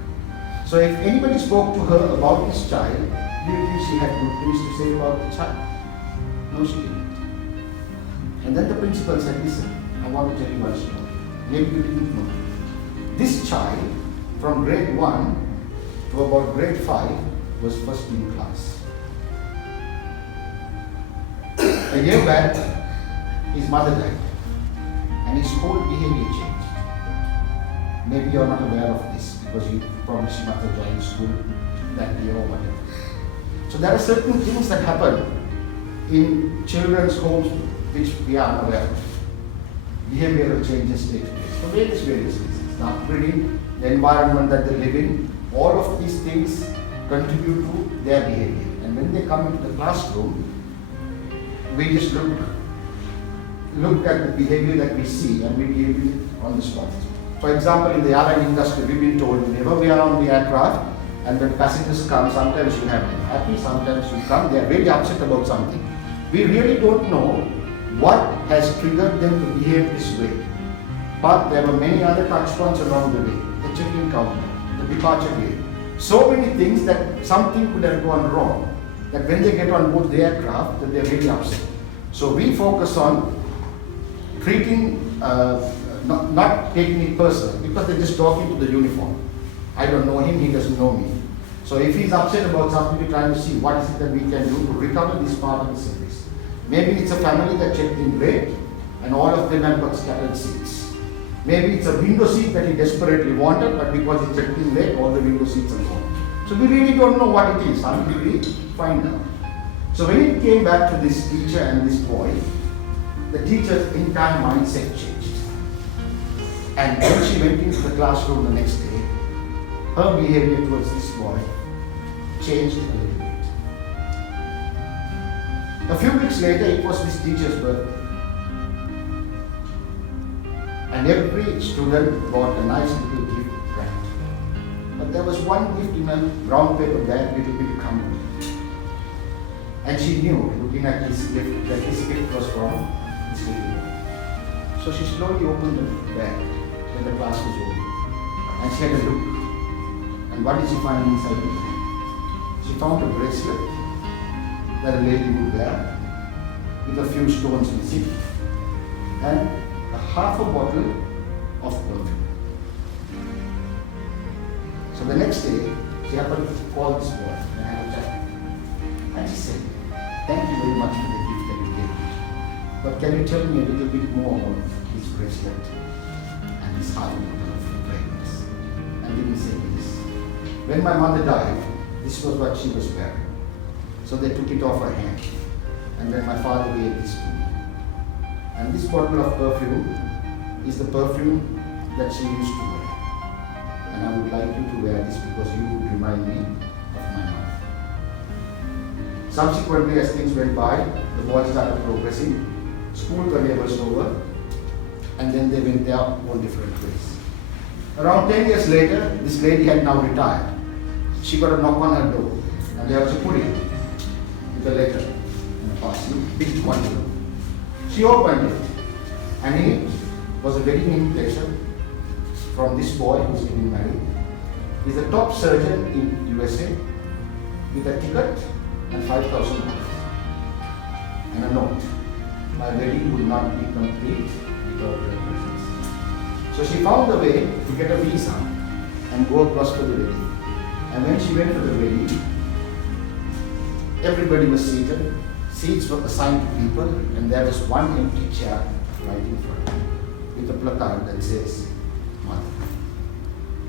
So if anybody spoke to her about this child, do you think she had good things to say about the child? No, she didn't. And then the principal said, "Listen, I want to tell you one story. Maybe you didn't know. This child, from grade 1 to about grade 5, was first in class. A year back, his mother died, and his whole behavior changed. Maybe you're not aware of this because you probably she must have joined school that year or whatever. So there are certain things that happen in children's homes which we are unaware of. Behavioral changes take place for various reasons. The upbringing, the environment that they live in, all of these things contribute to their behavior. And when they come into the classroom, we just look at the behavior that we see and we deal with it on the spot. For example, in the airline industry, we've been told whenever we are on the aircraft and when passengers come, sometimes you have them happy, sometimes you come, they are very upset about something. We really don't know what has triggered them to behave this way. But there were many other touch points along the way. The check-in counter, the departure gate. So many things that something could have gone wrong, that when they get on board the aircraft, that they're really upset. So we focus on treating, not taking it personal, because they're just talking to the uniform. I don't know him, he doesn't know me. So if he's upset about something, we're trying to see what is it that we can do to recover this part of the service. Maybe it's a family that checked in late and all of them have got scattered seats. Maybe it's a window seat that he desperately wanted, but because he checked in late, all the window seats are gone. So we really don't know what it is until we find out. So when it came back to this teacher and this boy, the teacher's entire mindset changed. And when she went into the classroom the next day, her behavior towards this boy changed a little bit. A few weeks later, it was this teacher's birthday. And every student got a nice little gift wrapped. But there was one gift in a brown paper bag, little bit crumpled. And she knew, looking at this gift, that this gift was from this little boy. So she slowly opened the bag when the class was over. And she had a look. And what did she find inside the bag? She found a bracelet that a lady would wear with a few stones missing and a half a bottle of perfume. So the next day, she happened to call this boy and had a chat. And she said, "Thank you very much for the gift that you gave me. But can you tell me a little bit more about this bracelet and this half a bottle of fragrance?" And then he said this. "When my mother died, this was what she was wearing. So they took it off her hand. And then my father gave this to me. And this bottle of perfume is the perfume that she used to wear. And I would like you to wear this because you would remind me of my mother." Subsequently, as things went by, the boys started progressing. School career was over. And then they went their own different ways. Around 10 years later, this lady had now retired. She got a knock on her door. And there was a pudding with a letter and a parcel, big one. She opened it, and in it was a wedding invitation from this boy who's getting married. He's a top surgeon in USA with a ticket and $5,000 and a note. "My wedding would not be complete without your presence." So she found a way to get a visa and go across for the wedding. And when she went for the wedding, everybody was seated. Seats were assigned to people, and there was one empty chair right in front with a placard that says mother.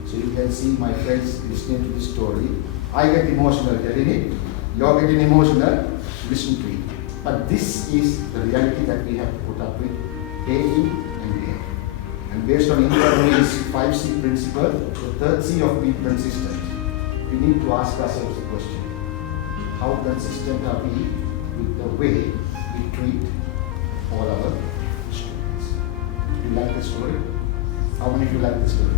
So you can see my friends listening to this story. I get emotional telling it, you're getting emotional, listen to it. But this is the reality that we have to put up with day in and day out. And based on India's 5C principle, the third C of being consistent, we need to ask ourselves the question, how consistent are we with the way we treat all our students? Do you like the story? How many of you like the story?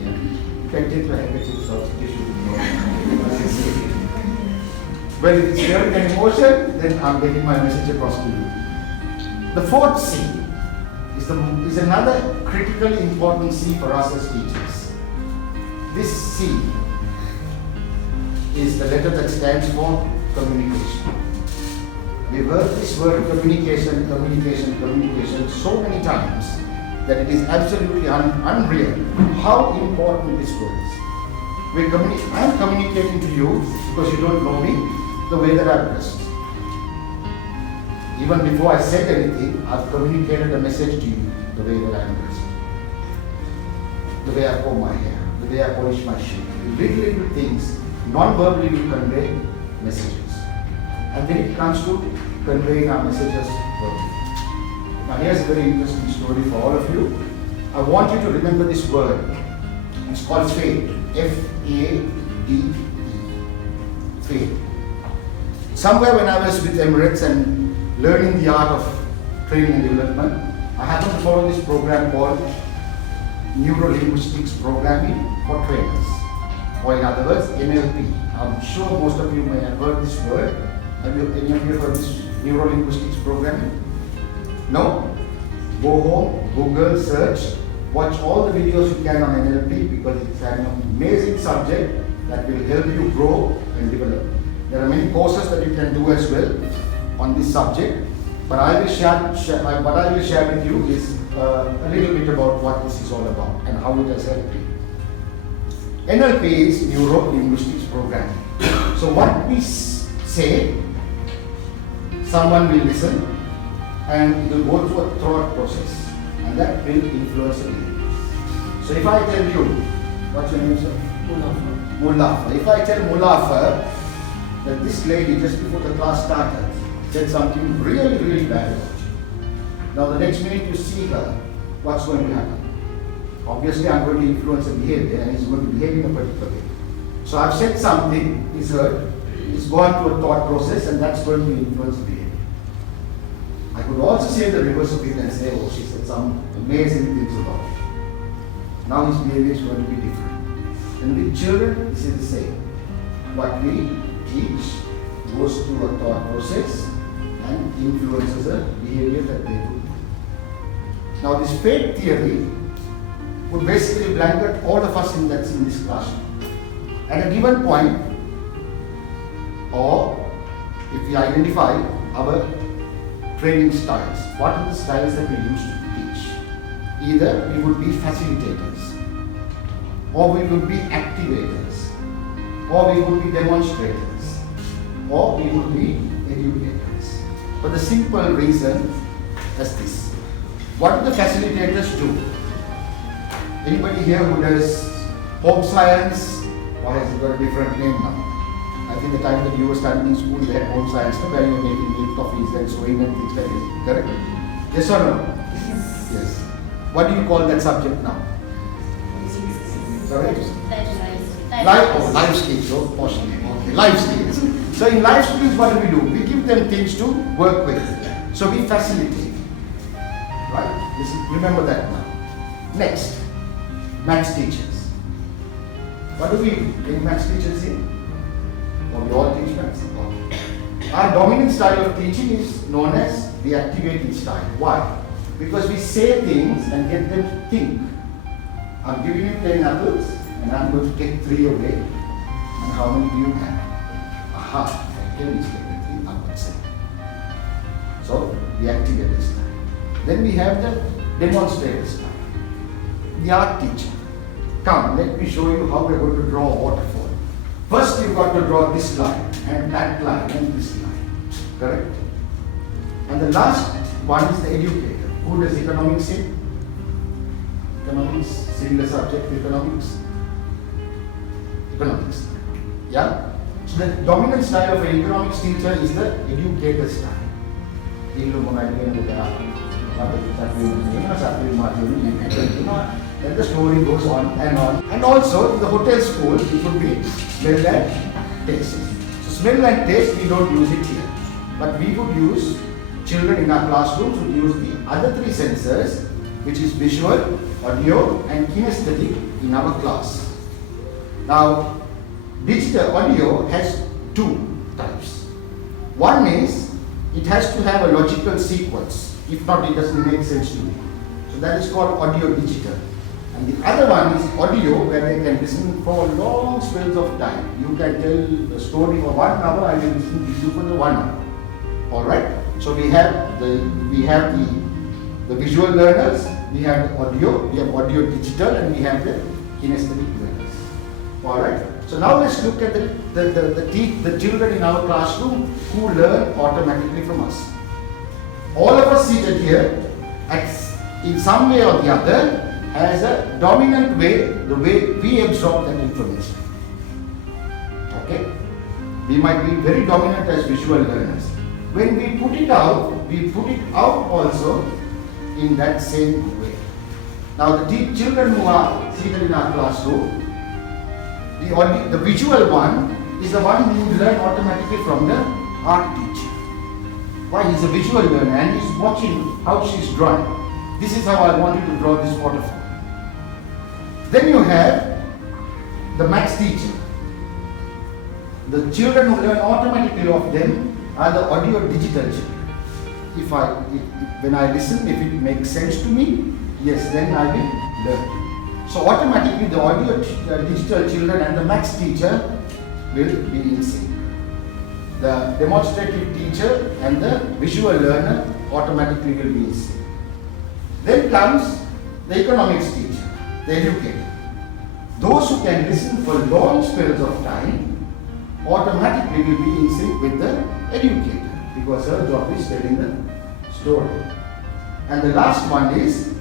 Yeah. You can take your handkerchiefs out, tissue. Well, if it's really an emotion, then I'm getting my message across to you. The fourth C is another critically important C for us as teachers. This C is the letter that stands for communication. We've heard this word communication so many times that it is absolutely unreal how important this word is. I am communicating to you because you don't know me the way that I'm dressed. Even before I said anything, I've communicated a message to you the way that I'm dressed. The way I comb my hair, the way I polish my shoe. Little things, non-verbally we convey messages. And then it comes to conveying our messages verbally. Now here's a very interesting story for all of you. I want you to remember this word. It's called fate. F-A-D-E. Fate. Somewhere when I was with Emirates and learning the art of training and development, I happened to follow this program called Neuro-Linguistics Programming for Trainers, or in other words, NLP. I'm sure most of you may have heard this word. Have you, any of you heard this Neuro-Linguistics Programming? No? Go home, Google, search, watch all the videos you can on NLP because it's an amazing subject that will help you grow and develop. There are many courses that you can do as well on this subject, but what I will share with you is a little bit about what this is all about and how it has helped me. NLP is Neuro-Linguistics Programming. So what we say, someone will listen and it will go through a thought process and that will influence the behavior. So if I tell you, what's your name, sir? Mullafa. If I tell Mullafa that this lady just before the class started said something really bad about you. Now the next minute you see her, what's going to happen? Obviously I'm going to influence the behavior and he's going to behave in a particular way. So I've said something, he's heard, he's gone through a thought process and that's going to influence the behavior. I could also say the reverse of it and say, oh, she said some amazing things about you. Now his behavior is going to be different. And with children, this is the same. What we teach goes through a thought process and influences the behavior that they do. Now this fate theory would basically blanket all of us in this classroom. At a given point, or if we identify our training styles, what are the styles that we use to teach? Either we would be facilitators, or we would be activators, or we would be demonstrators, or we would be educators. For the simple reason as this. What do the facilitators do? Anybody here who does home science, or has it got a different name now? I think the time that you were studying in school, they had home science, where you were making milk coffees and sewing and things like this. Correct? Yes or no? Yes. What do you call that subject now? Sorry? Life skills. Okay, life skills. So in life skills, what do? We give them things to work with. So we facilitate. Right? Listen, remember that now. Next, maths teachers. What do we do? Any maths teachers here? Or we all teach maths? Okay. Our dominant style of teaching is known as the activating style. Why? Because we say things and get them to think. I'm giving you 10 apples and I'm going to take 3 away. And how many do you have? Aha, I can take the 3 apples. So, the activator style. Then we have the demonstrator style. The art teacher. Come, let me show you how we're going to draw a waterfall. First you've got to draw this line and that line and this line. Correct? And the last one is the educator. Who does economics in? Economics, similar subject, economics. Economics. Yeah? So the dominant style of an economics teacher is the educator style. Then the story goes on. And also in the hotel school, it would be smell and taste. So smell and taste, we don't use it here. But we would use, children in our classrooms would use the other three senses, which is visual, audio and kinesthetic in our class. Now, digital audio has two types. One is, it has to have a logical sequence. If not, it doesn't make sense to me. So that is called audio digital. And the other one is audio, where they can listen for long spells of time. You can tell a story for 1 hour, I will listen to you for the 1 hour. Alright? So we have the visual learners, we have the audio, we have audio digital, and we have the kinesthetic learners. Alright? So now let's look at the children in our classroom who learn automatically from us. All of us seated here, in some way or the other, has a dominant way, the way we absorb that information. Okay? We might be very dominant as visual learners. When we put it out also in that same way. Now the children who are seated in our classroom, the visual one is the one who will learn automatically from the art teacher. Why? He's a visual learner and he's watching how she's drawing. This is how I want you to draw this waterfall. Then you have the maths teacher. The children who learn automatically of them are the audio digital children. When I listen, if it makes sense to me, yes, then I will learn. So automatically the audio digital children and the maths teacher will be in sync. The demonstrative teacher and the visual learner automatically will be in sync. Then comes the economics teacher, the educator. Those who can listen for long spells of time automatically will be in sync with the educator because her job is telling the story. And the last one is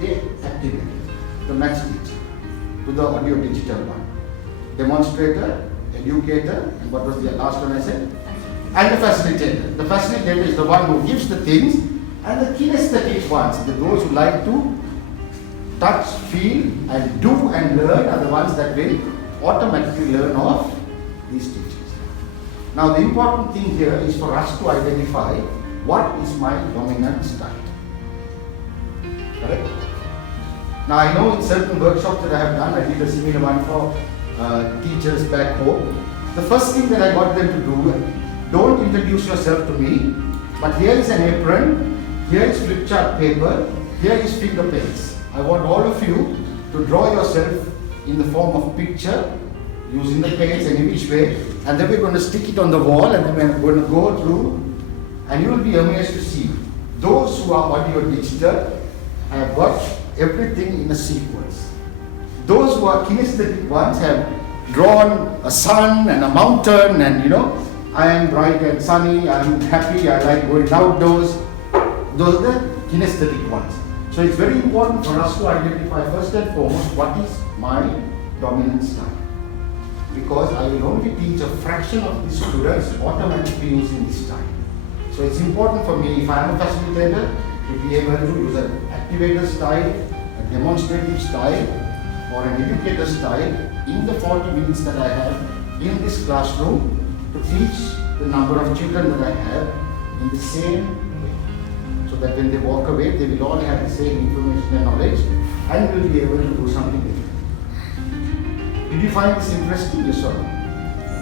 the activator, the maths teacher, to the audio digital one. Demonstrator, educator, and what was the last one I said? And the facilitator. The facilitator is the one who gives the things, and the kinesthetic ones, those who like to touch, feel, and do and learn are the ones that will automatically learn of these teachers. Now the important thing here is for us to identify what is my dominant style. Correct? Now I know in certain workshops that I have done, I did a similar one for teachers back home. The first thing that I got them to do, don't introduce yourself to me, but here is an apron, here is flip chart paper, here is finger pens. I want all of you to draw yourself in the form of picture using the pens any which way, and then we're going to stick it on the wall and then we're going to go through, and you will be amazed to see those who are audio digital have got everything in a sequence. Those who are kinesthetic ones have drawn a sun and a mountain and I am bright and sunny, I am happy, I like going outdoors. Those are the kinesthetic ones. So it's very important for us to identify first and foremost what is my dominant style. Because I will only teach a fraction of the students automatically using this style. So it's important for me, if I am a facilitator, to be able to use an activator style, a demonstrative style, or an educator style in the 40 minutes that I have in this classroom to teach the number of children that I have in the same way. So that when they walk away, they will all have the same information and knowledge and will be able to do something with it. Did you find this interesting? Yes or no?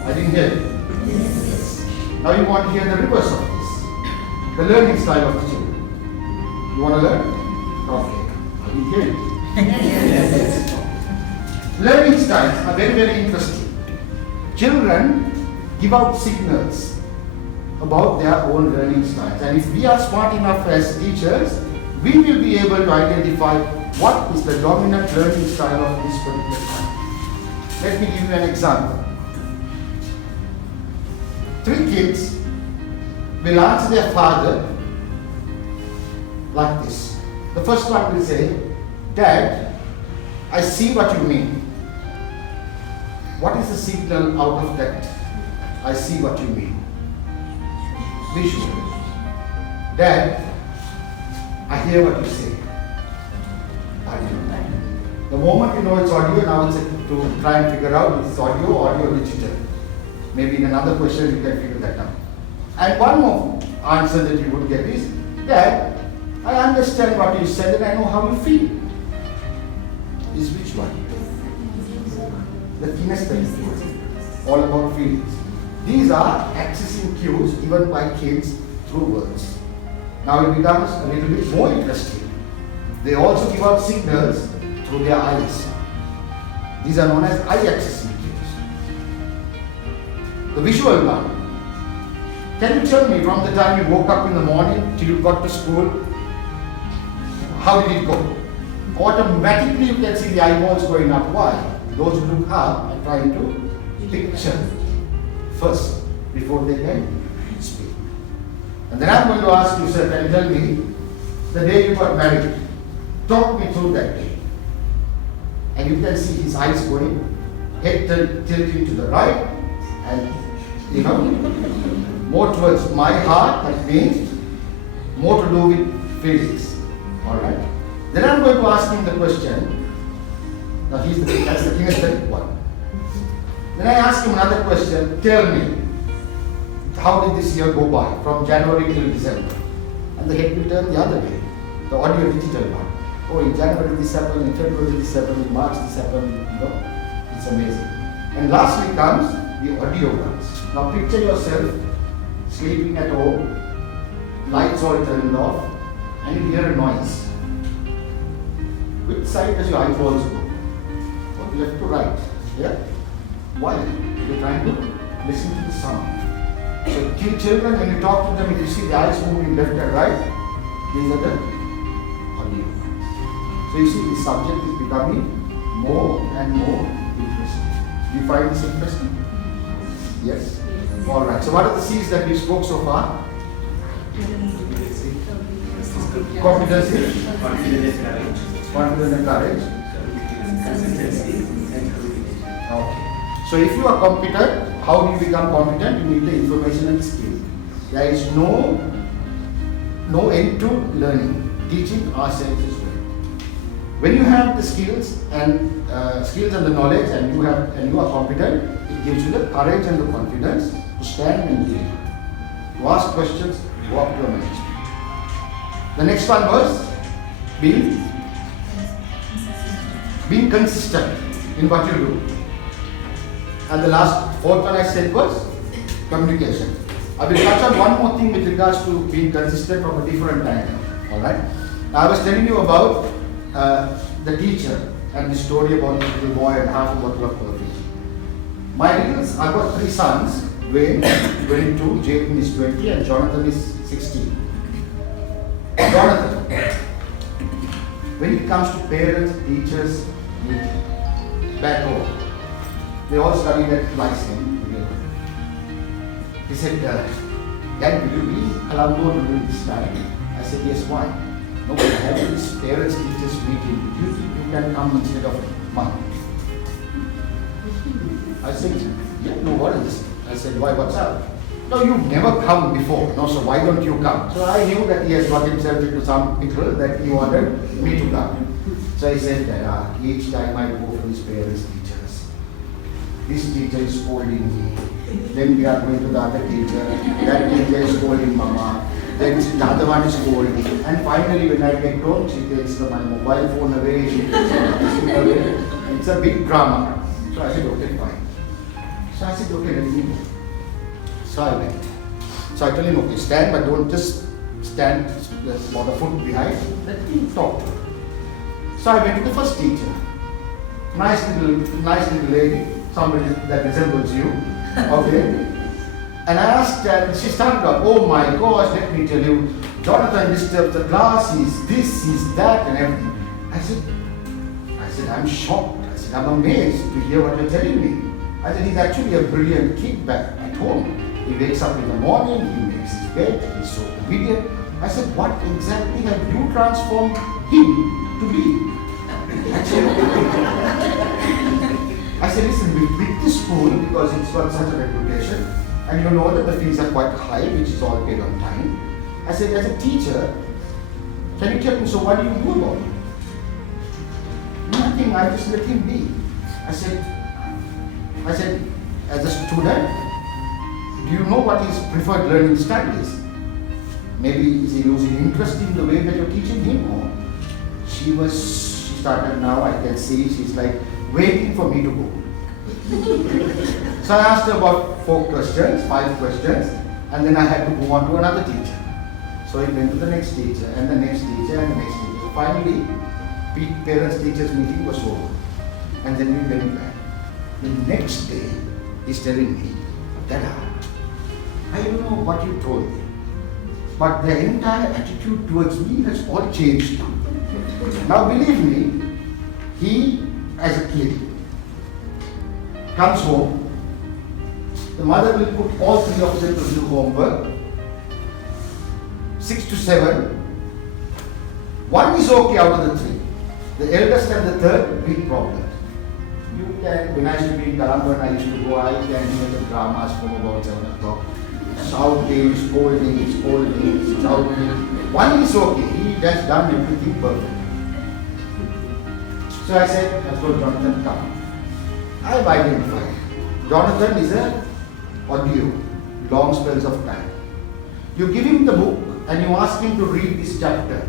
I didn't hear it. Yes. Now you want to hear the reverse of this. The learning style of the children. You want to learn? Okay. I didn't hear it. Yes. Learning styles are very, very interesting. Children give out signals about their own learning styles. And if we are smart enough as teachers, we will be able to identify what is the dominant learning style of this particular child. Let me give you an example. 3 kids will answer their father like this. The first one will say, Dad, I see what you mean. What is the signal out of that? I see what you mean. Visual. Dad, I hear what you say. Audio. The moment you know it's audio, now it's to try and figure out if it's audio, digital. Maybe in another question you can figure that out. And one more answer that you would get is, Dad, I understand what you said and I know how you feel. Is which one? The kinesthetic. All about feelings. These are accessing cues given by kids through words. Now it becomes a little bit more interesting. They also give out signals through their eyes. These are known as eye accessing cues. The visual one. Can you tell me from the time you woke up in the morning till you got to school, how did it go? Automatically you can see the eyeballs going up. Why? Those who look up are trying to picture first before they can speak. And then I'm going to ask you, sir, can you tell me the day you got married? Talk me through that day. And you can see his eyes going, head tilting to the right, and more towards my heart, that means more to do with feelings. Alright? Then I'm going to ask him the question. Now that's the kinesthetic one. Then I ask him another question. Tell me, how did this year go by from January till December? And the head will turn the other way, the audio digital one. Oh, in January this happened, in February this happened, in March this happened, it's amazing. And lastly comes the audio ones. Now picture yourself sleeping at home, lights all turned off, and you hear a noise. Which side does your eyeballs go? Left to right. Yeah? Why? You're trying to listen to the sound. So children, when you talk to them, if you see the eyes moving left and right, these are the audio. So you see the subject is becoming more and more interesting. Do you find this interesting? Yes? Alright, so what are the C's that we spoke so far? Competency, confidence and courage. Okay. So if you are competent, how do you become competent? You need the information and skills. There is no end to learning. Teaching ourselves is well. When you have the skills and the knowledge, and you are competent, it gives you the courage and the confidence to stand and deliver, to ask questions, to walk to a management. The next one was being consistent in what you do. And the fourth one I said was communication. I will touch on one more thing with regards to being consistent from a different angle. Alright? I was telling you about the teacher and the story about the little boy and half a bottle of coffee. I've got 3 sons, Wayne, 22, Jaden is 20, and Jonathan is 16. Jonathan, when it comes to parents, teachers, meeting, back home, they all studied at Lankan together. He said, Dad, will you be in Colombo during this time? I said, yes, why? No, we have this parents teachers meeting. You can come instead of Mom. I said, yeah, no worries. I said, why, what's up? No, you've never come before. No, so why don't you come? So I knew that he has got himself into some pickle that he wanted me to come. So I said, each time I go for these parents teachers, this teacher is scolding me. Then we are going to the other teacher. That teacher is scolding Mama. Then the other one is scolding. And finally, when I get home, she takes my mobile phone away. She takes my away. It's a big drama. So I said, okay, fine. So I said, okay, let me go. So I went. So I told him, okay, stand, but don't just stand about a foot behind. Let me talk to her. So I went to the first teacher. Nice little lady, somebody that resembles you. Okay. And I asked her, she started up, oh my gosh, let me tell you, Jonathan disturbs the class, he's this, he's that, and everything. I said, I'm shocked. I said, I'm amazed to hear what you're telling me. I said, he's actually a brilliant kid back at home. He wakes up in the morning, he makes his bed, he's so obedient. I said, what exactly have you transformed him to be? I said, listen, we picked this school because it's got such a reputation, and you know that the fees are quite high, which is all paid on time. I said, as a teacher, can you tell me, so what do you do about it? Nothing, I just let him be. I said, as a student, do you know what his preferred learning style is? Maybe is he losing interest in the way that you're teaching him? Or she started now, I can see, she's like waiting for me to go. So I asked her about 5 questions, and then I had to go on to another teacher. So I went to the next teacher, and the next teacher, and the next teacher. Finally, parents-teachers meeting was over. And then we went back. The next day, he's telling me, Dada, I don't know what you told me, but the entire attitude towards me has all changed now. Now believe me, he, as a kid, comes home, the mother will put all 3 of them to do homework, 6 to 7, 1 is okay out of the 3. The eldest and the third, big problem. You can, when I used to be in Colombo and I used to go, I can hear the dramas from about 7 o'clock. Shouting, scolding, shouting. 1 is okay, he has done everything perfect. So I said, let's go, Jonathan, come. I have identified. Jonathan is a audio, long spells of time. You give him the book and you ask him to read this chapter.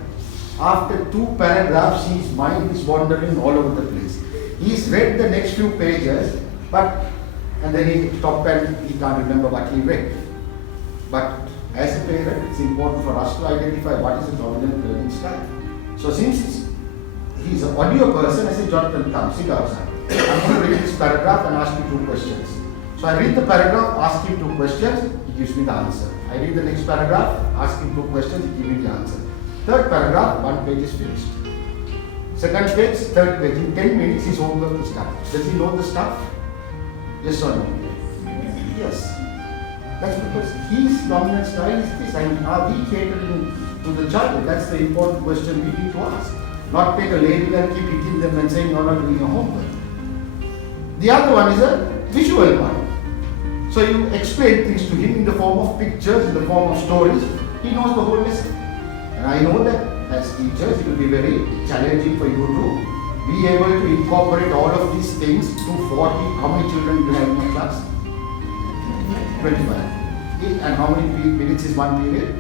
After 2 paragraphs, his mind is wandering all over the place. He's read the next few pages, and then he stopped and he can't remember what he read. But as a parent, it's important for us to identify what is the dominant learning style. So since he's an audio person, I say, Jonathan, come, sit outside. I'm going to read this paragraph and ask you 2 questions. So I read the paragraph, ask him 2 questions, he gives me the answer. I read the next paragraph, ask him 2 questions, he gives me the answer. 3rd paragraph, 1 page is finished. 2nd page, 3rd page. In 10 minutes, his homework is done. Does he know the stuff? Yes or no? Yes. That's because his dominant style is this. And are we catering to the child? That's the important question we need to ask. Not take a label and keep hitting them and saying you're not doing your homework. The other one is a visual one. So you explain things to him in the form of pictures, in the form of stories. He knows the whole lesson. And I know that as teachers, it will be very challenging for you to be able to incorporate all of these things to 40. How many children do you have in your class? 25. And how many minutes is one period?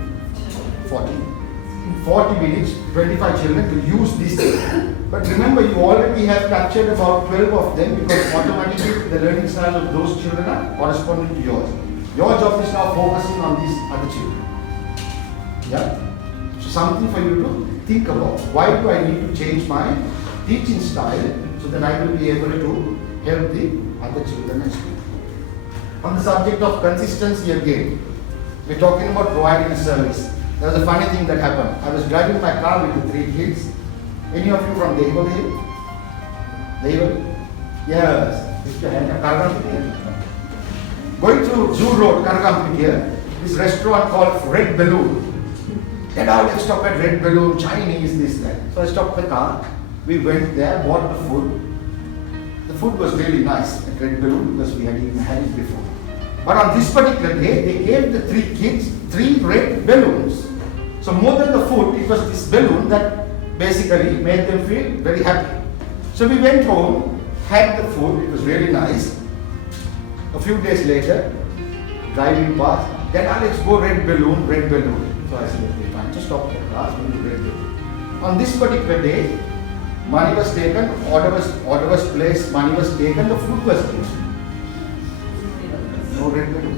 40. In 40 minutes, 25 children to use these things. But remember, you already have captured about 12 of them because automatically the learning style of those children are corresponding to yours. Your job is now focusing on these other children. Yeah? Something for you to think about. Why do I need to change my teaching style so that I will be able to help the other children as well? On the subject of consistency again, we're talking about providing a service. There was a funny thing that happened. I was driving my car with the 3 kids. Any of you from Doha here? Doha? Yes. Going through Zoo Road, Karagampet here, this restaurant called Red Balloon. Then let's stop at Red Balloon, Chinese, this, that. So I stopped the car, we went there, bought the food. The food was really nice at Red Balloon because we had even had it before. But on this particular day, they gave the 3 kids 3 red balloons. So more than the food, it was this balloon that basically made them feel very happy. So we went home, had the food, it was really nice. A few days later, driving past, then let's go Red Balloon, Red Balloon. So I said, okay, fine, just stop the car, go to Red Balloon. On this particular day, money was taken, order was placed, money was taken, the food was taken. No Red Balloon.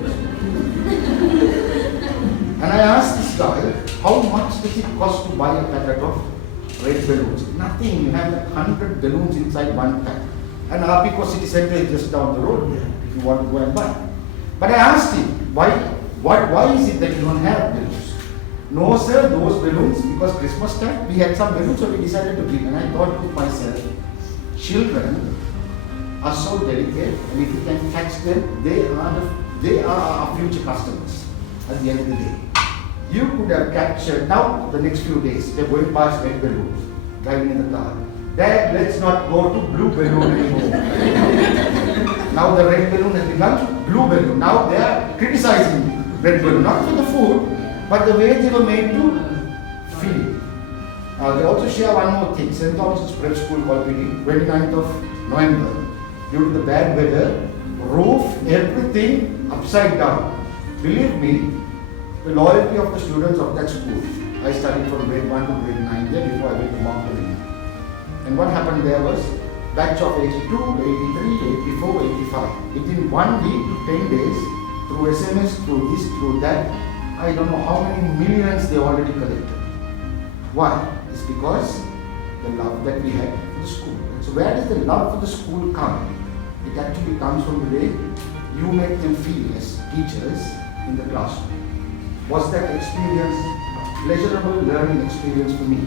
And I asked this guy, how much does it cost to buy a packet of red balloons? Nothing, you have 100 balloons inside one pack. And Apiko City Center is just down the road here, if you want to go and buy. But I asked him, why is it that you don't have balloons? No sir, those balloons, because Christmas time, we had some balloons, so we decided to bring. And I thought to myself, children are so delicate, and if you can catch them, they are our future customers at the end of the day. you could have captured. Now, the next few days, they're going past red balloons, driving in the car. Dad, let's not go to blue balloon anymore. Now the red balloon has become blue balloon. Now they are criticizing red balloon, not for the food, but the way they were made to feel. They also share one more thing. St. Thomas's Prep School called PD, 29th of November. Due to the bad weather, roof, everything upside down. Believe me, the loyalty of the students of that school. I studied from grade 1 to grade 9 there before I went to Mount Melinda. And what happened there was, batch of 82, 83, 84, 85. Within 1 week to 10 days, through SMS, through this, through that, I don't know how many millions they already collected. Why? It's because the love that we had for the school. So where does the love for the school come? It actually comes from the way you make them feel as teachers in the classroom. Was that experience pleasurable learning experience for me,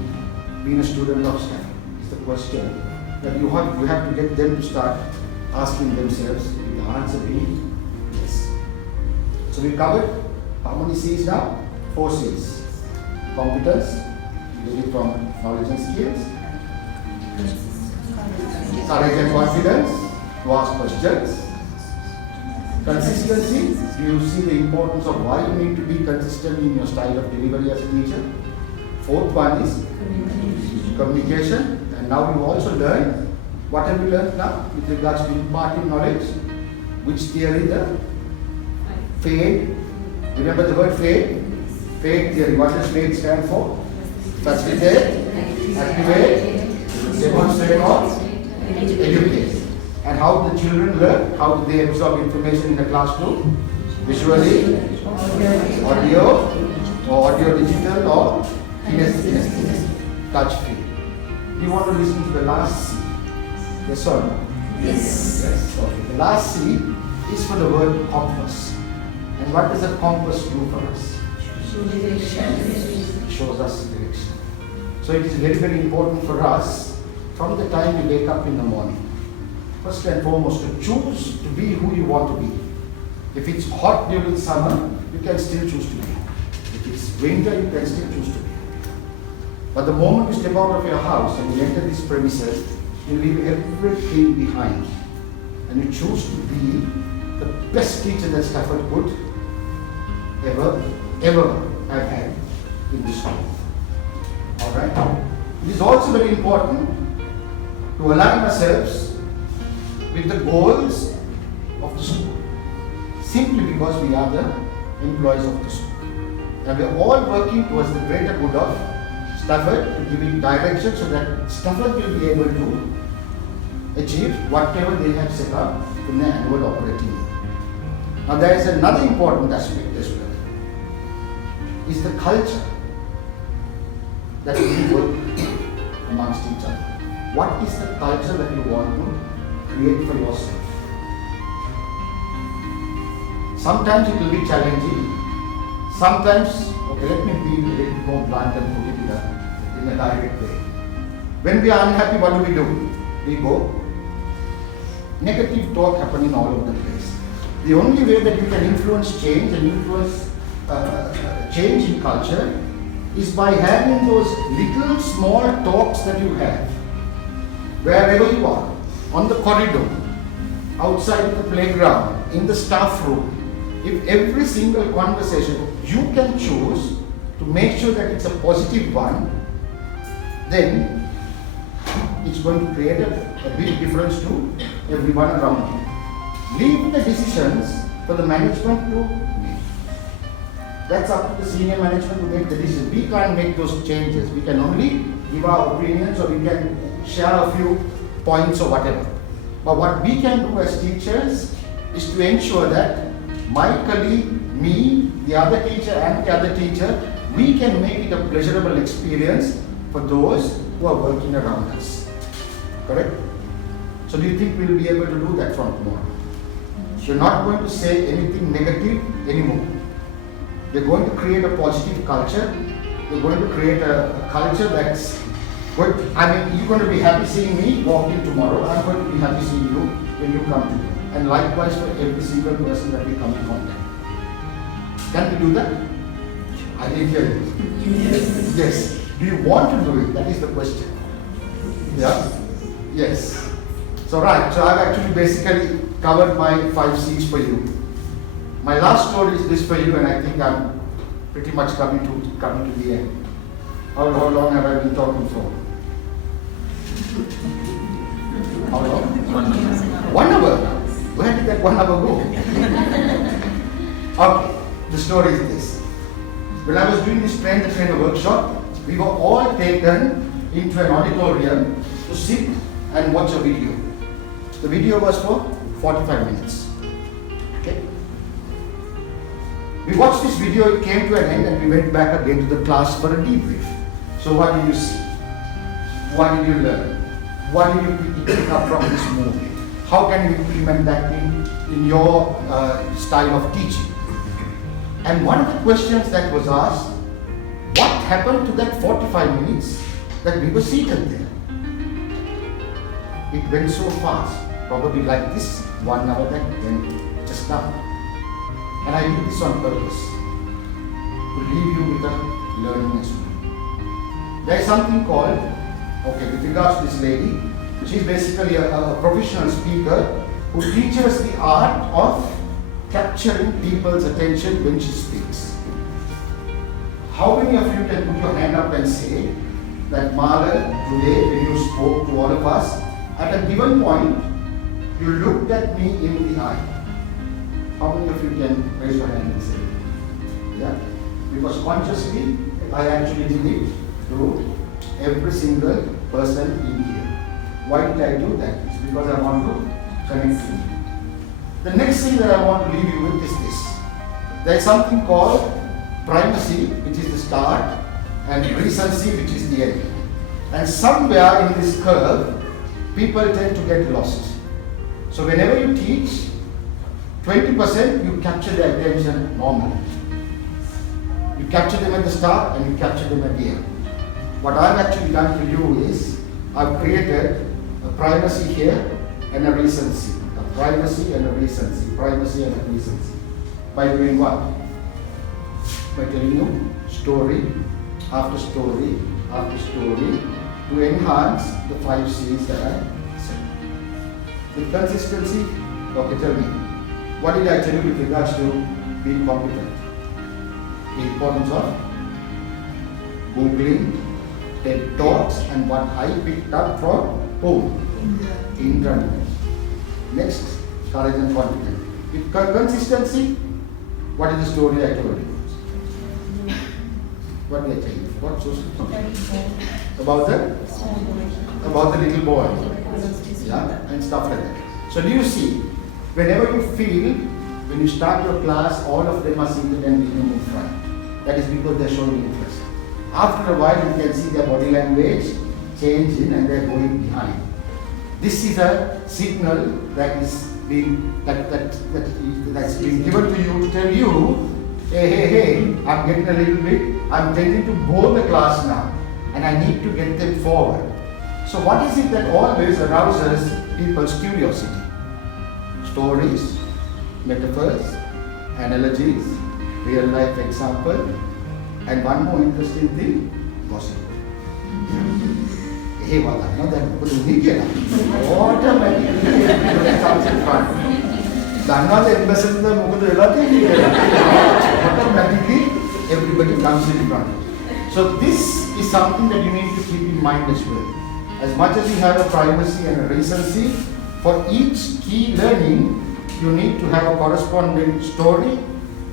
being a student of Stafford? Is the question that you have to get them to start asking themselves, with the answer being yes. So we covered how many C's now? 4 C's. Competence, you get it from knowledge and skills. Courage and confidence to ask questions. Consistency, do you see the importance of why you need to be consistent in your style of delivery as a teacher? 4th one is communication. And now you also learn, what have you learned now with regards to imparting knowledge? Which theory? The FADE. Remember the word FADE? FADE theory. What does FADE stand for? Facilitate, activate, demonstrate, or educate. And how the children learn? How do they absorb information in the classroom? Visually, audio, or audio digital, or kinesthetic, touch feel. You want to listen to the last C? Yes or no? Yes. Yes. Okay. The last C is for the word compass. And what does a compass do for us? It shows us direction. So it is very, very important for us from the time you wake up in the morning. First and foremost, to choose to be who you want to be. If it's hot during summer, you can still choose to be. If it's winter, you can still choose to be. But the moment you step out of your house and you enter these premises, you leave everything behind. And you choose to be the best teacher that Stafford could ever have had in this school. Alright? It is also very important to align ourselves with the goals of the school. Simply because we are the employees of the school. And we are all working towards the greater good of Stafford to give it direction so that Stafford will be able to achieve whatever they have set up in the annual operating year. Now there is another important aspect as well. Is the culture that we work amongst each other. What is the culture that you want to create for yourself? Sometimes it will be challenging. Sometimes, okay, let me be a little more blunt and put it in a direct way. When we are unhappy, what do? We go. Negative talk happening all over the place. The only way that you can influence change and influence change in culture is by having those little small talks that you have wherever you are, on the corridor, outside the playground, in the staff room. If every single conversation you can choose to make sure that it's a positive one, then it's going to create a big difference to everyone around you. Leave the decisions for the management to make. That's up to the senior management to make the decisions. We can't make those changes. We can only give our opinions, or we can share a few points or whatever. But what we can do as teachers is to ensure that my colleague, me, the other teacher and the other teacher, we can make it a pleasurable experience for those who are working around us. Correct? So do you think we'll be able to do that from tomorrow? We're not going to say anything negative anymore. We're going to create a positive culture. We're going to create a culture that's good. I mean, you're going to be happy seeing me walk in tomorrow. I'm going to be happy seeing you when you come to me. And likewise for every single person that we come in contact. Can we do that? I didn't hear you. Yes. Do you want to do it? That is the question. Yeah? Yes. So right, so I've actually basically covered my 5 C's for you. My last story is this for you, and I think I'm pretty much coming to the end. How long have I been talking for? How long? 1 hour. 1 hour. Where did that 1 hour go? Okay, the story is this. When I was doing this train the trainer workshop, we were all taken into an auditorium to sit and watch a video. The video was for 45 minutes. Okay. We watched this video, it came to an end, and we went back again to the class for a debrief. So what did you see? What did you learn? What did you pick up from this movie? How can you implement that in your style of teaching? And one of the questions that was asked, what happened to that 45 minutes that we were seated there? It went so fast, probably like this 1 hour that went just now. And I did this on purpose, to leave you with a learning experience. There is something called, okay, with regards to this lady, she's basically a professional speaker who teaches the art of capturing people's attention when she speaks. How many of you can put your hand up and say that Mala, today when you spoke to all of us, at a given point, you looked at me in the eye? How many of you can raise your hand and say, yeah? Because consciously, I actually did it to every single person in here. Why did I do that? It's because I want to connect with you. The next thing that I want to leave you with is this. There is something called primacy, which is the start, and recency, which is the end. And somewhere in this curve, people tend to get lost. So whenever you teach, 20% you capture their attention normally. You capture them at the start and you capture them at the end. What I've actually done for you is, I've created a primacy here and a recency. A primacy and a recency. Primacy and a recency. By doing what? By telling you story after story after story to enhance the 5 C's that I said. With consistency, okay, tell me, what did I tell you with regards to being competent? The importance of Googling, TED Talks, and what I picked up from whom? Internet. Next, courage and confidence. With consistency, what is the story I told you? What did I tell you? What so about the little boy, yeah, and stuff like that. So do you see? Whenever you feel, when you start your class, all of them are seated and leaning in front. That is because they are showing interest. After a while, you can see their body language changing and they are going behind. This is a signal that is being that's being given to you to tell you, hey, I'm getting a little bit, I'm tending to bore the class now, and I need to get them forward. So what is it that always arouses people's curiosity? Stories, metaphors, analogies, real life example, and one more interesting thing, gossip. Hey, what I know that automatically everybody comes in front. Automatically everybody comes in front. So this is something that you need to keep in mind as well. As much as you have a primacy and a recency, for each key learning, you need to have a corresponding story,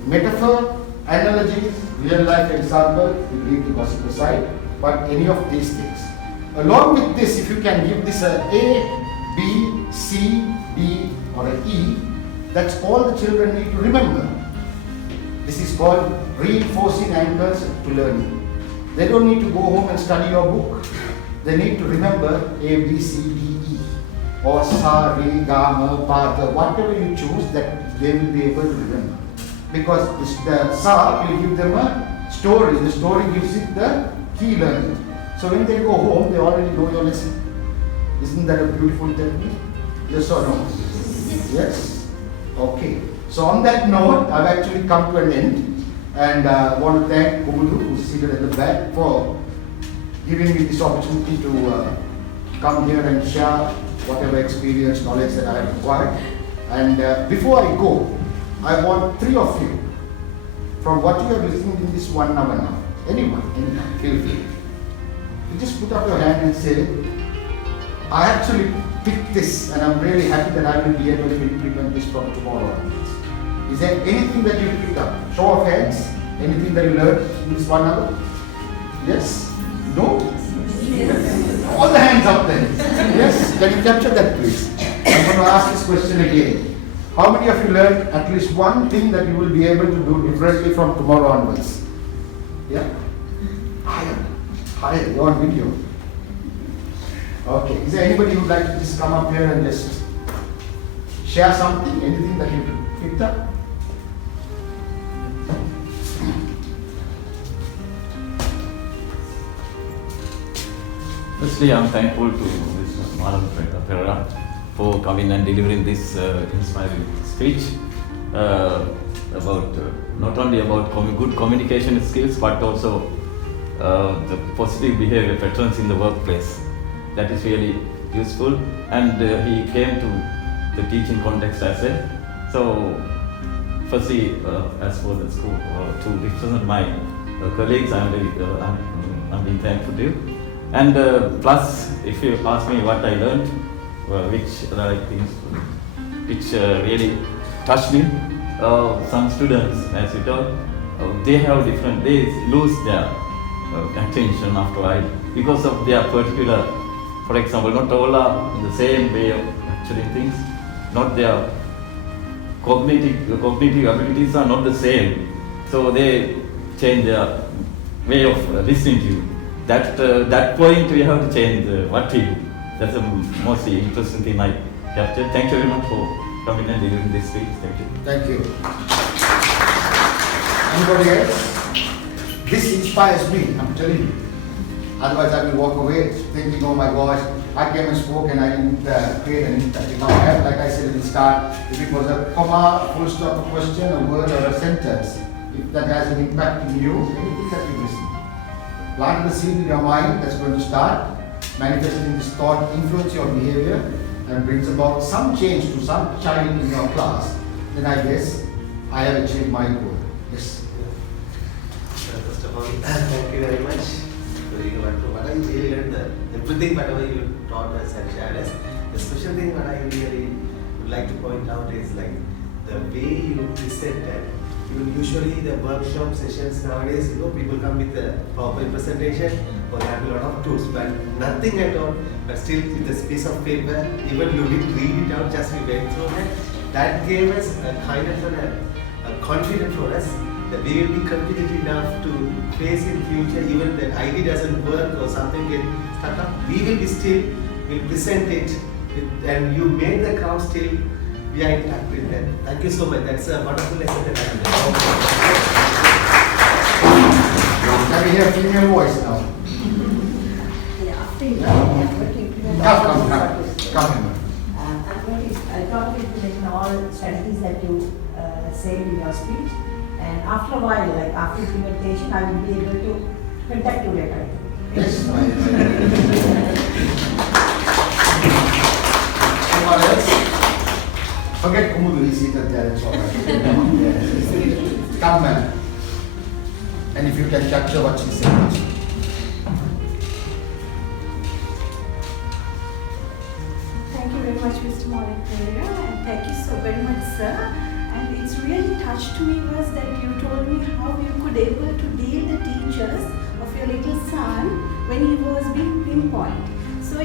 metaphor, analogy, real life example, you leave the gossip aside, but any of these things. Along with this, if you can give this a B, C, D or an E, that's all the children need to remember. This is called reinforcing anchors to learning. They don't need to go home and study your book. They need to remember A, B, C, D, E, or Sa, Re, Ga, Ma, Pa, Da, whatever you choose, that they will be able to remember. Because the Sa will give them a story. The story gives it the key learning. So when they go home, they already know your lesson. Isn't that a beautiful technique? Yes or no? Yes? Okay. So on that note, I've actually come to an end. And I want to thank Kumudu, who's seated at the back, for giving me this opportunity to come here and share whatever experience, knowledge that I have acquired. And before I go, I want 3 of you, from what you have listened in this 1 hour now, anyone, feel free. You just put up your hand and say, I actually picked this and I'm really happy that I will be able to implement this from tomorrow onwards. Is there anything that you picked up? Show of hands. Anything that you learned in this 1 hour? Yes? No? Yes. All the hands up there. Yes? Can you capture that please? I'm going to ask this question again. How many of you learned at least one thing that you will be able to do differently from tomorrow onwards? Yeah? Higher. You're on video. Okay. Is there anybody who would like to just come up here and just share something? Anything that you picked up? Firstly, I'm thankful to Mr. Madam Pereira for coming and delivering this inspiring speech about not only about good communication skills, but also the positive behavior patterns in the workplace. That is really useful, and he came to the teaching context as well. So, firstly, as for the school, to represent my colleagues, I'm being thankful to you. And plus, if you ask me what I learned, which really touched me, some students, as you told, they lose their attention after a while because of their particular, for example, not all are in the same way of actually things, not their cognitive abilities are not the same, so they change their way of listening to you. That point we have to change what we do. That's the most interesting thing I captured. Thank you very much for coming and delivering this speech. Thank you. Thank you. Anybody else? This inspires me, I'm telling you. Otherwise I will walk away thinking, oh my gosh, I came and spoke and I didn't create an impact. If I have, like I said at the start, if it was a comma, a full stop, a question, a word or a sentence, if that has an impact in you, anything that you listen. Plant the seed in your mind that's going to start manifesting this thought, influence your behavior and brings about some change to some child in your class, then I guess I have achieved my goal. Yes. First of all, thank you very much. Very wonderful. What I really learned everything whatever you taught us and shared us. The special thing what I really would like to point out is like the way you presented. Usually the workshop sessions nowadays, people come with a PowerPoint presentation or they have a lot of tools, but nothing at all. But still, with this piece of paper, even you didn't read it out, just we went through it. That gave us a kind of a confidence for us that we will be confident enough to face in future, even that idea doesn't work or something gets stuck up. We will be still, we'll present it, and you made the crowd still. We are in touch with that. Thank you so much. That's a wonderful lesson that I have. Can we hear a female voice now? Come. I got implementation all strategies that you said in your speech, and after a while, like after implementation, I will be able to contact you later. Yes. Someone else? Forget Kumudu, he's seated there, it's alright. Come, man. And if you can capture what she said. Thank you very much, Mr. Malik Pereira, and thank you so very much, sir. And it's really touched me was that you told me how you could able to deal the teachers of your little son when he was being pinpointed. So,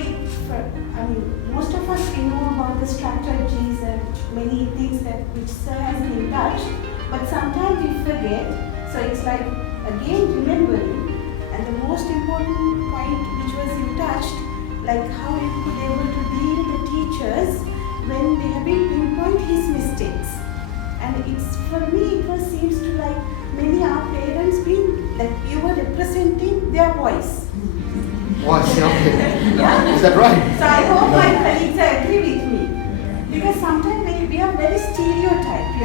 most of us we know about the strategies and many things that which sir has been touched, but sometimes we forget. So it's like again remembering, and the most important point which was you touched, like how you could able to deal the teachers when they have been pinpoint his mistakes. And it's for me it seems to like many our parents being like you were representing their voice. Voice, okay. Yeah. Is that right? So I hope my colleagues agree with me. Because sometimes we are very stereotyped,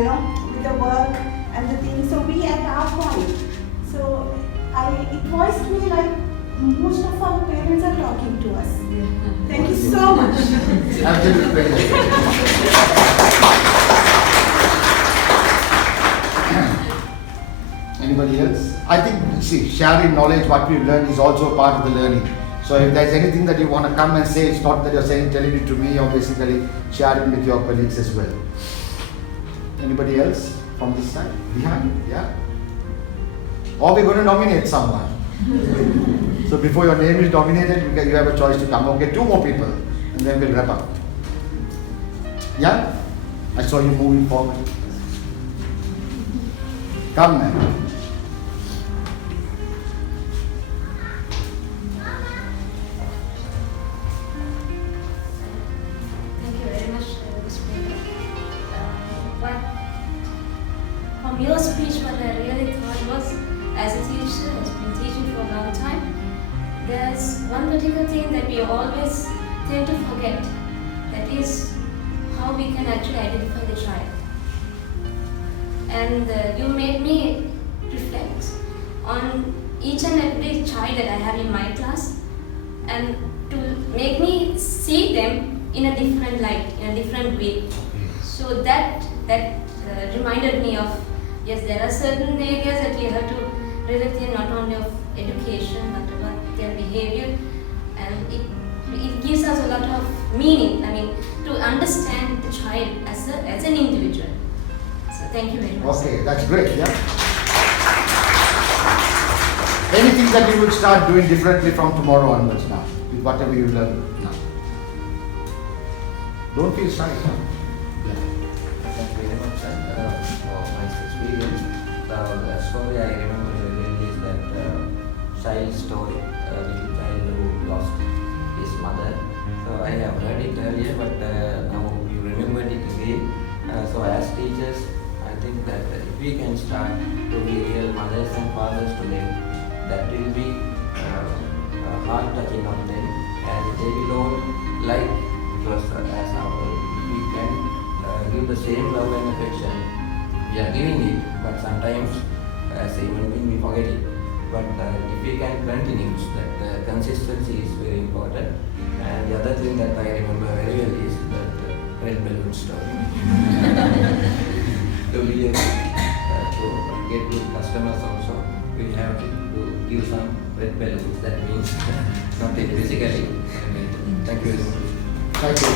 with the work and the things. So we at our point child. So it voiced me like most of our parents are talking to us. Thank you so much. Anybody else? I think, see, sharing knowledge, what we've learned is also a part of the learning. So if there's anything that you want to come and say, it's not that you're telling it to me, you're basically sharing with your colleagues as well. Anybody else from this side? Behind? Yeah? Or we're going to nominate someone. So before your name is nominated, you have a choice to come. Okay, 2 more people, and then we'll wrap up. Yeah? I saw you moving forward. Come, man. Thank you very much, Ms. Priya. But from your speech, what I really thought was, as a teacher, has been teaching for a long time, there's one particular thing that we always tend to forget. That is how we can actually identify the child. And you made me reflect on each and every child that I have in my class, and to make me see them in a different light, in a different way. So that reminded me of, yes, there are certain areas that we have to really think not only of education but about their behavior, and it gives us a lot of meaning. I mean, to understand the child as an individual. So thank you very much. Okay, that's great. Yeah. Anything that you will start doing differently from tomorrow onwards now, with whatever you learn now? Don't feel shy. Yeah. Thank you very much, sir, for my experience. The story I remember really is that child story, a little child who lost his mother. So I have heard it earlier, but now you remembered it again. So as teachers, I think that if we can start to be real mothers and fathers to them, that will be heart touching on them, and they will all like us as our. We can give the same love and affection we are giving it, but sometimes as a human being we forget it. But if we can continue, that consistency is very important. And the other thing that I remember very well is that red balloon story. To get good customers also, we have to give some red balloons. That means not physically. Thank you very much. Thank you.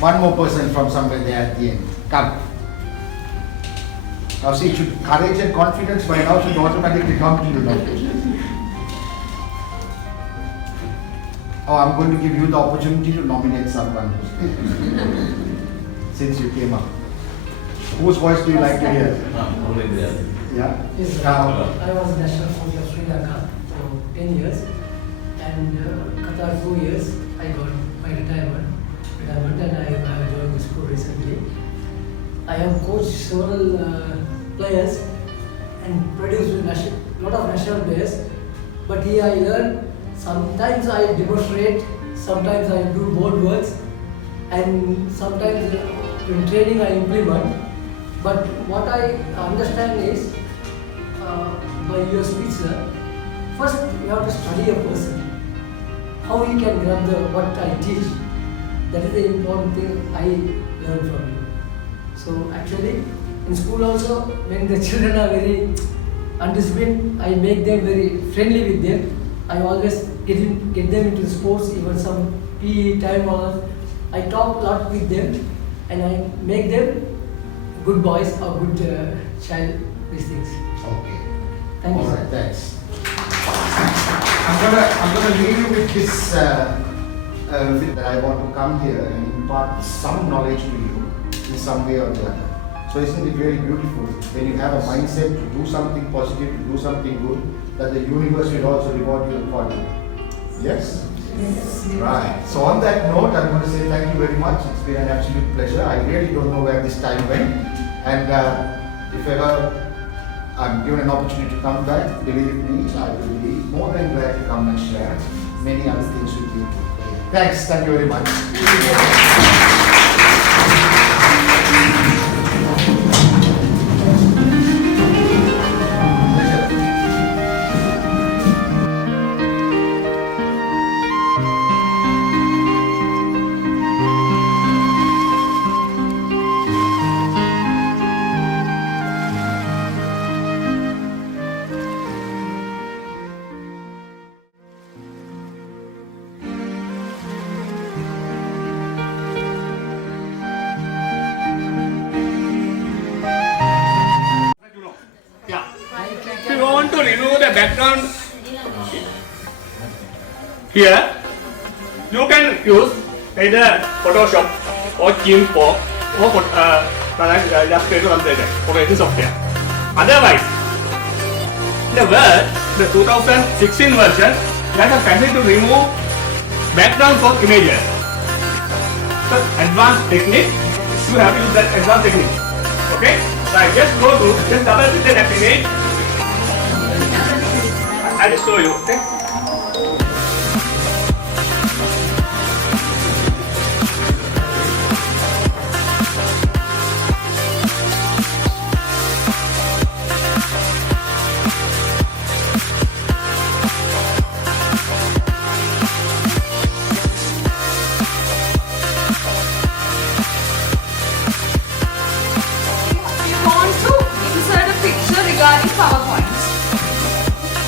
One more person from somewhere there at the end. Come. Now see, courage and confidence by now should automatically come to you now. Oh, I'm going to give you the opportunity to nominate someone. Since you came up. Whose voice do you like to hear? Yeah? Yes, I was national coach of Sri Lanka for 10 years, and Qatar 2 years. I got my retirement, and I have joined the school recently. I have coached several players and produced a lot of national players. But here I learned, sometimes I demonstrate, sometimes I do board works, and sometimes in training I implement. But what I understand is, by your speech, sir, first you have to study a person, how he can grab what I teach. That is the important thing I learned from you. So actually, in school also, when the children are very undisciplined, I make them very friendly with them. I always get them into the sports, even some PE time or I talk a lot with them, and I make them good boys or good child, these things. Okay. Thank you. All right, thanks. I'm gonna leave you with this that I want to come here and impart some knowledge to you in some way or the other. So isn't it really beautiful when you have a mindset to do something positive, to do something good, that the universe will also reward you accordingly? Yes? Yes. Right. So on that note, I'm going to say thank you very much. It's been an absolute pleasure. I really don't know where this time went. And if ever I'm given an opportunity to come back, believe me, I will be more than glad to come and share many other things with you. Thanks. Thank you very much. Here, you can use either Photoshop or GIMP or Illustrator or any software. Otherwise, the Word, the 2016 version, that has facility to remove backgrounds of images. So, advanced technique, you have to use that advanced technique. Okay? So I just go to, just double click that image. I'll show you. Okay? Regarding PowerPoint.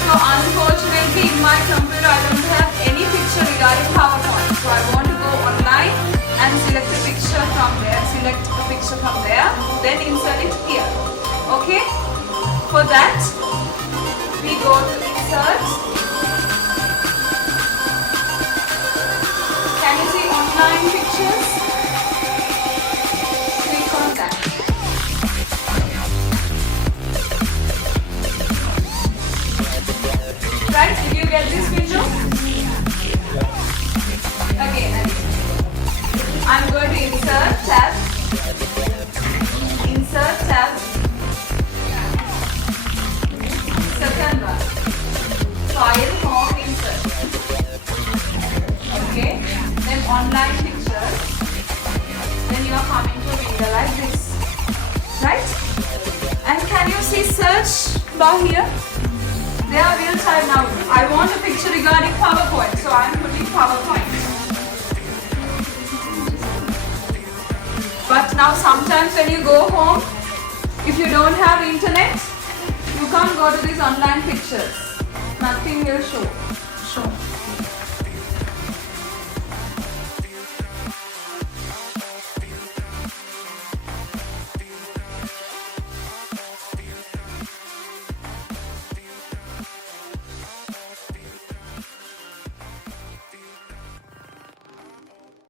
So unfortunately in my computer I don't have any picture regarding PowerPoint. So I want to go online and select a picture from there, then insert it here. Okay? For that, we go to insert. Can you see online pictures? Click on that. Right? Did you get this window? Again. I'm going to insert tab. Second one. File, home, insert. Okay. Then online pictures. Then you are coming to a window like this. Right? And can you see search bar here? They are real time now. I want a picture regarding PowerPoint, so I am putting PowerPoint. But now sometimes when you go home, if you don't have internet, you can't go to these online pictures. Nothing will show.